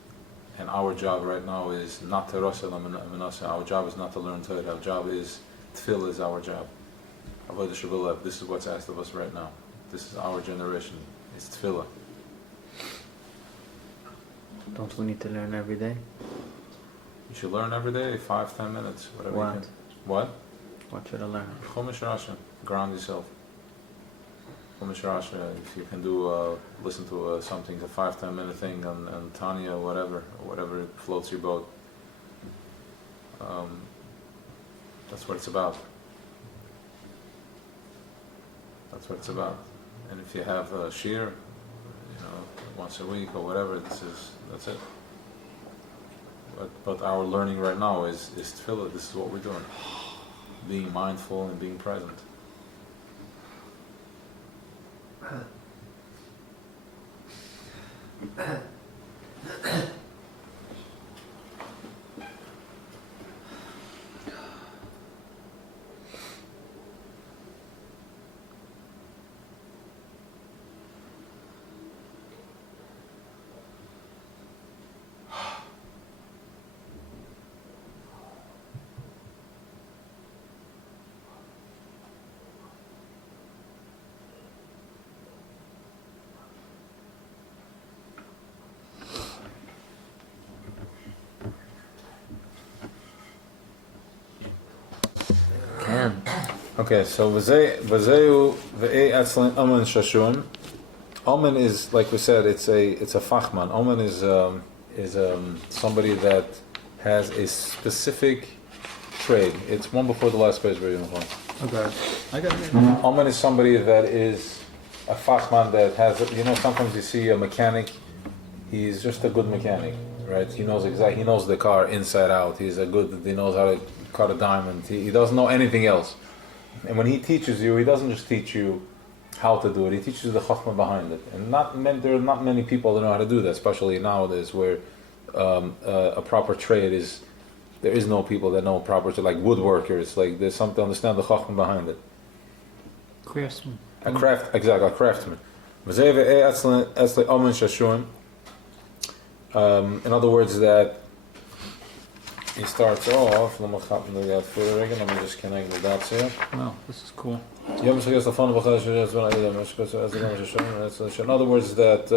And our job right now is not to Rasa Lamanasa. Our job is not to learn Torah. Our job is, Tefillah is our job. Avodah Shabbat, this is what's asked of us right now. This is our generation. It's Tefillah. Don't we need to learn every day? You should learn every day, 5-10 minutes, whatever What? you can. What? What should I learn? Chumash Rasha. Ground yourself. Chumash Rasha. If you can do, listen to something, a 5-10 minute thing on Tanya, whatever floats your boat. That's what it's about. That's what it's about. And if you have a shir, once a week or whatever, that's it. But our learning right now is tefillah. This is what we're doing. Being mindful and being present. Can. Okay, so v'zeu ve'ei atzlan amen shashun. Amen is, like we said, it's a fachman. Amen is somebody that has a specific trade. It's one before the last page, very important. Okay. I got it. Amen is somebody that is a fachman that has, sometimes you see a mechanic, he's just a good mechanic, right? He knows he knows the car inside out. He knows how to cut a diamond. He doesn't know anything else. And when he teaches you, he doesn't just teach you how to do it, he teaches you the chachma behind it. And there are not many people that know how to do that, especially nowadays where a proper trade is, there is no people that know proper trade, like woodworkers, like there's something to understand the chachma behind it. Craftsman. A craftsman. In other words, that he starts off, let me just connect the dots here. Wow, this is cool. In other words, that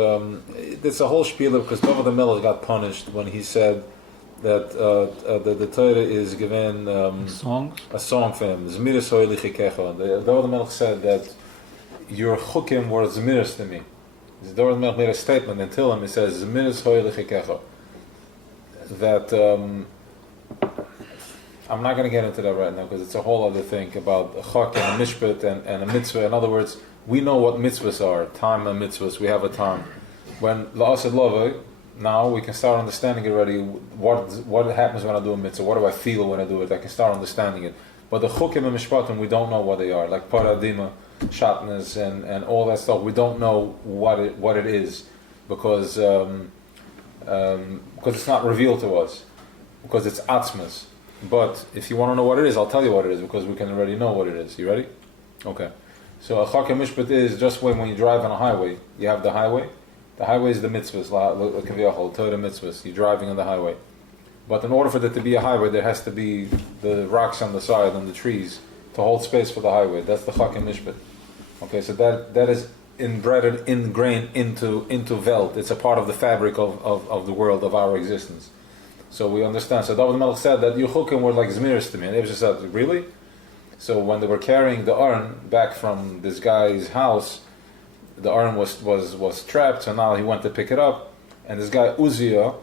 it's a whole spiel because David the Melech got punished when he said that the Torah is given Songs? a song for him. Zmiris ho'eli chikecha. David the Melech said that your chukim were zmiris to me. David the Melech made a statement until him. He says Zmiris ho'eli chikecha. That I'm not going to get into that right now because it's a whole other thing about a chak and a mishpat and a mitzvah. In other words, we know what mitzvahs are, time and mitzvahs, we have a time. When la'asad lava, now we can start understanding already what happens when I do a mitzvah, what do I feel when I do it, I can start understanding it. But the chukim and mishpatim, we don't know what they are, like paradima, shatnas and all that stuff, we don't know what it is. because it's not revealed to us, because it's atzmas. But if you want to know what it is, I'll tell you what it is, because we can already know what it is. You ready? Okay. So a chak mishpat is just when you drive on a highway, you have the highway. The highway is the mitzvahs, Torah mitzvahs. You're driving on the highway. But in order for there to be a highway, there has to be the rocks on the side and the trees to hold space for the highway. That's the chak mishpat. Okay, so that is ingrained into Welt. It's a part of the fabric of the world, of our existence. So we understand. So David Melech said that Yechukim were like Zmiris to me. And Abraham said, really? So when they were carrying the Aron back from this guy's house, the Aron was trapped, so now he went to pick it up. And this guy Uzziah,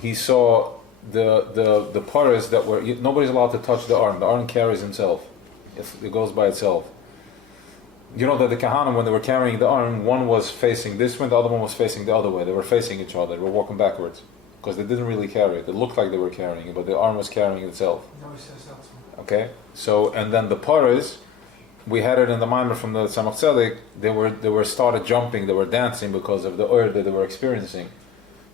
he saw the paras that were, nobody's allowed to touch the Aron. The Aron carries himself. It goes by itself. You know that the Kahanim, when they were carrying the Aron, one was facing this way, the other one was facing the other way. They were facing each other. They were walking backwards. Because they didn't really carry it. It looked like they were carrying it, but the Aron was carrying itself. Okay? So, and then the paras, we had it in the Maimer from the Tzemach Tzedek, they were started jumping, they were dancing because of the oil that they were experiencing.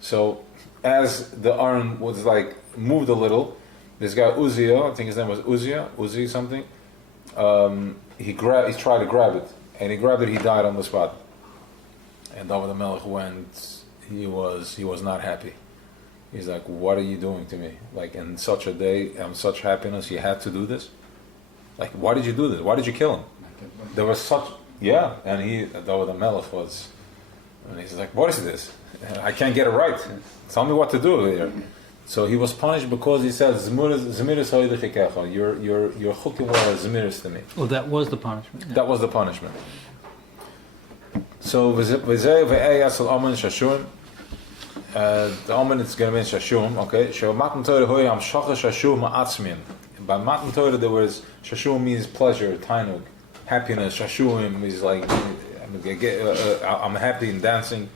So, as the Aron was like, moved a little, this guy Uzziah, I think his name was Uzi something, he tried to grab it, and he grabbed it, he died on the spot. And David HaMelech went, he was not happy. He's like, what are you doing to me? Like, in such a day, and such happiness, you had to do this? Like, why did you do this? Why did you kill him? There was such, yeah, and David HaMelech was, and he's like, what is this? I can't get it right. Tell me what to do here. So he was punished because he said, Zmiris ha'idachikecha, your chukim were Zmiris to me. Well, that was the punishment. Yeah. That was the punishment. So, v'zeh ve'ei yasal amen shashum, the Omen is going to be in Shashum, okay? Matan Torah hoy am shacha Shashum ma'atzmin. By Matan Torah there was, Shashum means pleasure, tainug, happiness. Shashum is like, I'm happy and dancing.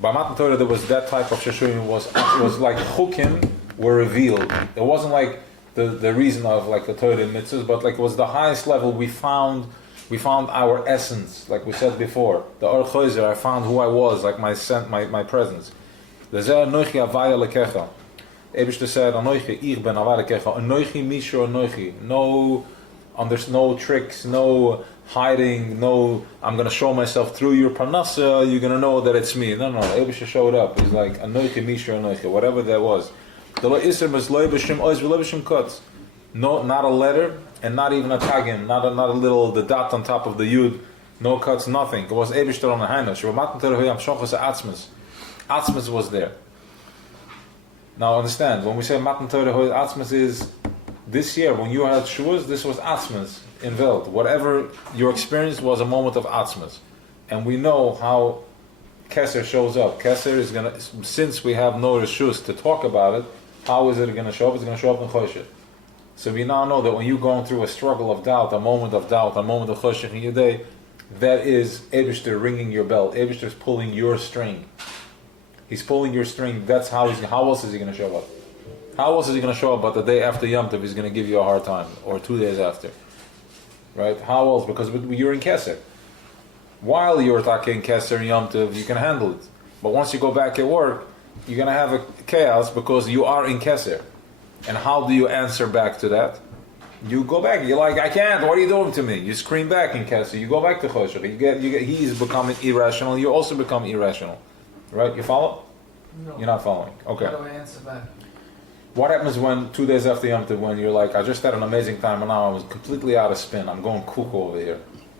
By Matan Torah there was that type of Shashum, it was like chukim were revealed. It wasn't like the reason of like the Torah and mitzvahs, but like it was the highest level. We found our essence, like we said before. The Or Choizer, I found who I was, like my presence. The Zer Anoichi Avaya Lekecha. Eibishter said, Anoichi, Ich ben Avaya Lekecha. Anoichi Mishu Anoichi. There's no tricks, no hiding, no, I'm going to show myself through your parnasa, you're going to know that it's me. No, Eibishter showed up. He's like, Anoichi Mishu Anoichi, whatever that was. The Lo Isser was Lo B'Shem Oiz V'Lo B'Shem Kutz. No, not a letter, and not even a tagim, not a little, the dot on top of the yud, no cuts, nothing. It was Eibishter on the Haina. Shuvamatan Torah Hoyam Shochas Atzmas. Atzmas was there. Now understand, when we say Matan Torah Atzmas is this year, when you had Shavuos, this was Atzmas in Welt. Whatever your experience was a moment of Atzmas. And we know how Keser shows up. Keser is going to, since we have no Rishus to talk about it, how is it going to show up? It's going to show up in Choshech. So we now know that when you're going through a struggle of doubt, a moment of Choshech in your day, that is Eibishter ringing your bell. Eibishter is pulling your string. He's pulling your string. That's how else is he going to show up? How else is he going to show up but the day after Yom Tov he's going to give you a hard time, or 2 days after? Right? How else? Because you're in Keser. While you're talking Keser and Yom Tov, you can handle it. But once you go back at work, you're going to have a chaos because you are in Keser. And how do you answer back to that? You go back. You're like, I can't. What are you doing to me? You scream back in Keser. You go back to Choshech. He's becoming irrational. You also become irrational. Right? You follow? No. You're not following. Okay. How do I answer back? What happens when 2 days after Yom Tov, when you're like, I just had an amazing time and now I was completely out of spin. I'm going cuckoo over here.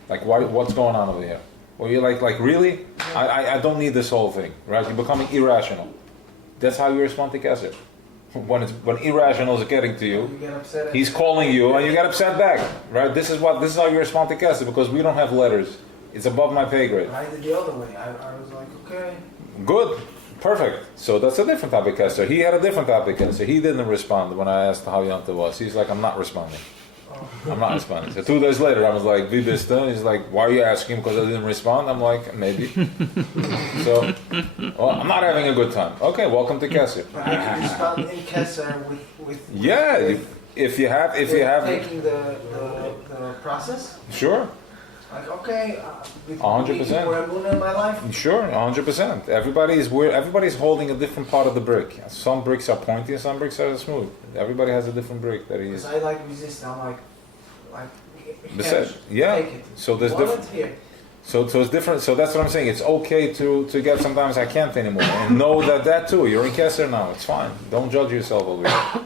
Like, what's going on over here? Well, you're like really? I don't need this whole thing. Right? You're becoming irrational. That's how you respond to Keser. When irrational is getting to you, get upset he's calling you and you get upset back. Right? This is how you respond to Keser, because we don't have letters. It's above my pay grade. I did the other way. I was like, okay. Good. Perfect. So that's a different topic, Keser. He had a different topic, Keser. He didn't respond when I asked how Yom Tov was. He's like, I'm not responding. I'm not responding. So 2 days later, I was like, "Vi bist du?" He's like, "Why are you asking?" Because I didn't respond. I'm like, maybe. So, well, I'm not having a good time. Okay, welcome to Keser. But I can respond in Keser with Yeah, if you have taking the process. Sure. Like, okay, we 100%. we're moving in my life. Sure, 100%. Everybody's holding a different part of the brick. Some bricks are pointy and some bricks are smooth. Everybody has a different brick that he Because is. I like resist. I'm like, Beset. Yeah. take it. So there's Want different. it? Here. So it's different. So that's what I'm saying. It's okay to get. Sometimes I can't anymore, and know that too. You're in Keser now. It's fine. Don't judge yourself over here.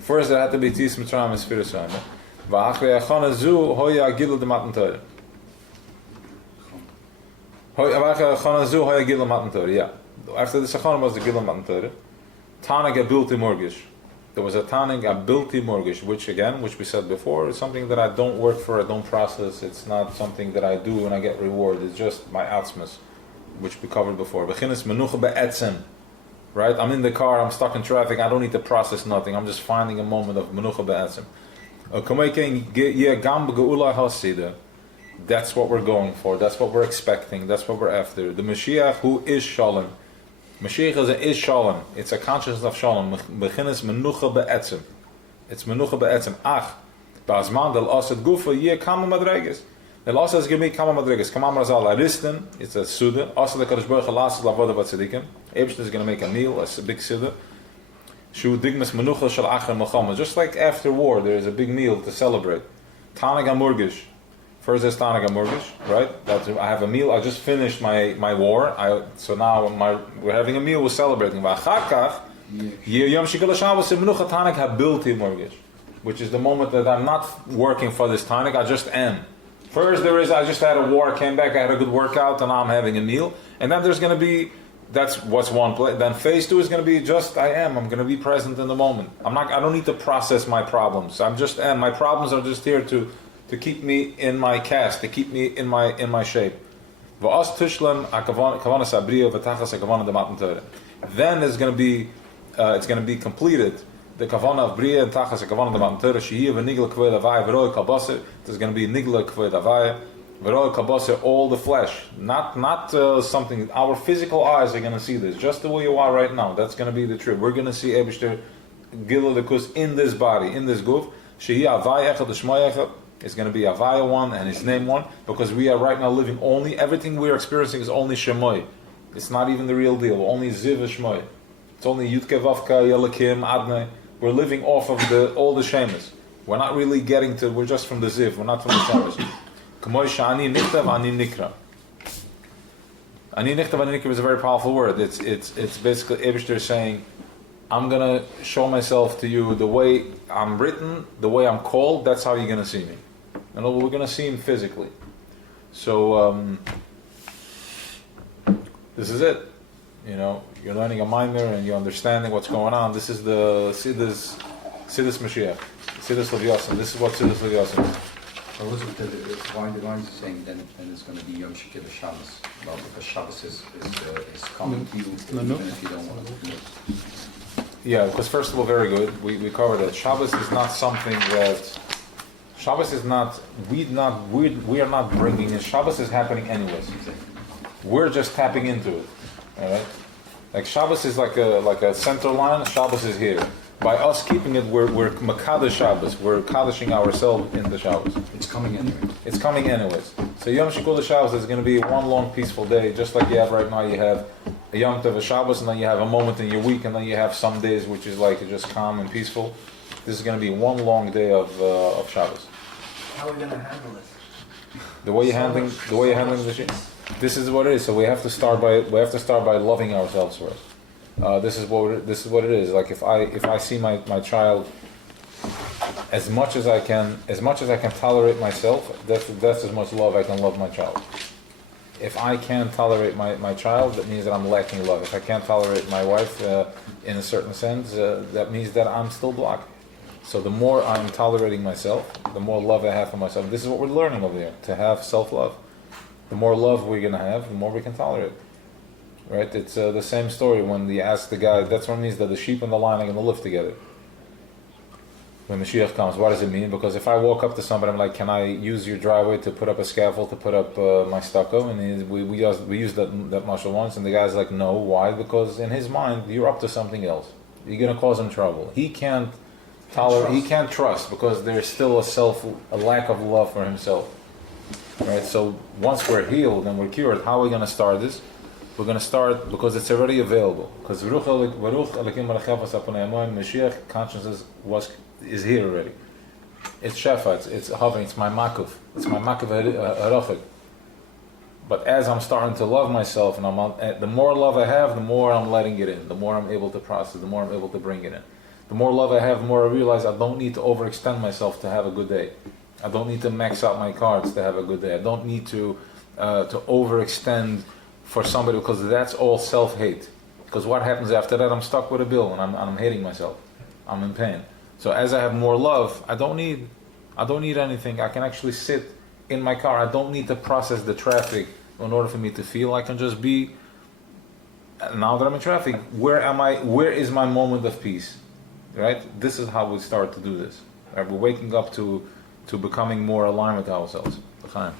First, there had to be tis mitzrayim and sfiras oime. Va'achrei achana zu hoya gilul de matan Torah. Va'achrei achana zu hoya gilul matan Torah. Yeah. After the achana was the gilul matan Torah. Tanig a bilti morgish. There was a tanig a bilti morgish, which we said before, is something that I don't work for, I don't process. It's not something that I do and I get reward. It's just my atzmas, which we covered before. Bechinas menucha be'etzem. Right? I'm in the car, I'm stuck in traffic, I don't need to process nothing. I'm just finding a moment of menucha be'etzem. That's what we're going for, that's what we're expecting, that's what we're after. The Mashiach who is Shalom. Mashiach is Shalom. It's a consciousness of Shalom. Beginnes menucha be'etzem. It's menucha be'etzem. Ach, ba'azman del asad gufa yeh kama madreges. Del asad is gemi kama madreges. Kama marazal aristen. It's a suda. Asad the Kadosh Baruch Hu lasses lavoda batzadikim. Ebshter is going to make a meal, a big suda. Shu digmas menucha shal acher melchama. Just like after war, there is a big meal to celebrate. Tanag hamurgish. First there's Tanag HaMurgish, right? I have a meal. I just finished my war. So now we're having a meal. We're celebrating. Which is the moment that I'm not working for this Tanag. I just am. First I just had a war. I came back. I had a good workout, and now I'm having a meal. And then there's going to be. That's what's one place. Then phase 2 is going to be just I am. I'm going to be present in the moment. I don't need to process my problems. I'm just am. My problems are just here to keep me in my cast, to keep me in my shape. Then it's going to be completed. The kavanah of bria and tachas the kavanah of the matan Torah shehiyah v'nigla kvod avaya v'roy kalbasa. There's going to be nigla kvod avaya v'roy kalbasa, all the flesh, not something. Our physical eyes are going to see this just the way you are right now. That's going to be the truth. We're going to see Eibishter gilul dekus in this body, in this guf. Shehiyah avaya echad d'shmoy echad. It's going to be Avaya one and his name one, because we are right now living only, everything we are experiencing is only Shemoy. It's not even the real deal, only Ziv Shemoy. It's only Yudke Vavka, Yelakim, Adne. We're living off of all the Shemas. We're not really we're just from the Ziv, we're not from the Shemas. K'moy Sha'ani Nichtav, Ani Nikra. Ani Nichtav, Ani Nikra is a very powerful word. It's basically Eibishter saying, I'm going to show myself to you the way I'm written, the way I'm called, that's how you're going to see me. And we're going to see him physically. So, this is it. You're learning a minor and you're understanding what's going on. This is the Siddur Mashiach, Siddur Leviasim. This is what Siddur Leviasim is. So why is he saying then it's going to be Yom Shekiv Shabbos? Well, because Shabbos is coming to you even if you don't want to do it. Yeah, because first of all, very good. We covered that Shabbos is not something that Shabbos is not. We are not bringing it. Shabbos is happening anyways. We're just tapping into it. All right, like Shabbos is like a center line. Shabbos is here. By us keeping it, we're Makadosh Shabbos. We're Kadashing ourselves in the Shabbos. It's coming anyway. It's coming anyways. So Yom Shikul Shabbos is going to be one long peaceful day, just like you have right now. You have a Yom Tov Shabbos, and then you have a moment in your week, and then you have some days which is like just calm and peaceful. This is going to be one long day of Shabbos. How are we going to handle it? The way you're handling the shit. This is what it is. So we have to start by loving ourselves first. This is what it is. Like if I see my child, as much as I can tolerate myself, that's as much love I can love my child. If I can't tolerate my child, that means that I'm lacking love. If I can't tolerate my wife in a certain sense, that means that I'm still blocked. So the more I'm tolerating myself, the more love I have for myself. This is what we're learning over here, to have self-love. The more love we're going to have, the more we can tolerate. Right? It's the same story when you ask the guy, that's what it means that the sheep and the lion are going to live together. When Mashiach comes, what does it mean? Because if I walk up to somebody, I'm like, can I use your driveway to put up a scaffold, to put up my stucco? And we used that mashal once, and the guy's like, no, why? Because in his mind, you're up to something else. You're going to cause him trouble. He can't he can't trust because there's still a lack of love for himself. Right? So once we're healed and we're cured, how are we going to start this? We're going to start because it's already available. Because Mashiach consciousness is here already. It's Shefa, it's hovering, it's my makif. It's my makif harichuck. But as I'm starting to love myself, and the more love I have, the more I'm letting it in. The more I'm able to process, the more I'm able to bring it in. The more love I have, the more I realize I don't need to overextend myself to have a good day. I don't need to max out my cards to have a good day. I don't need to overextend for somebody, because that's all self-hate. Because what happens after that? I'm stuck with a bill and I'm hating myself. I'm in pain. So as I have more love, I don't need anything. I can actually sit in my car. I don't need to process the traffic in order for me to feel. I can just be. Now that I'm in traffic, where am I? Where is my moment of peace? Right? This is how we start to do this. Right? We're waking up to becoming more aligned with ourselves. Chaim.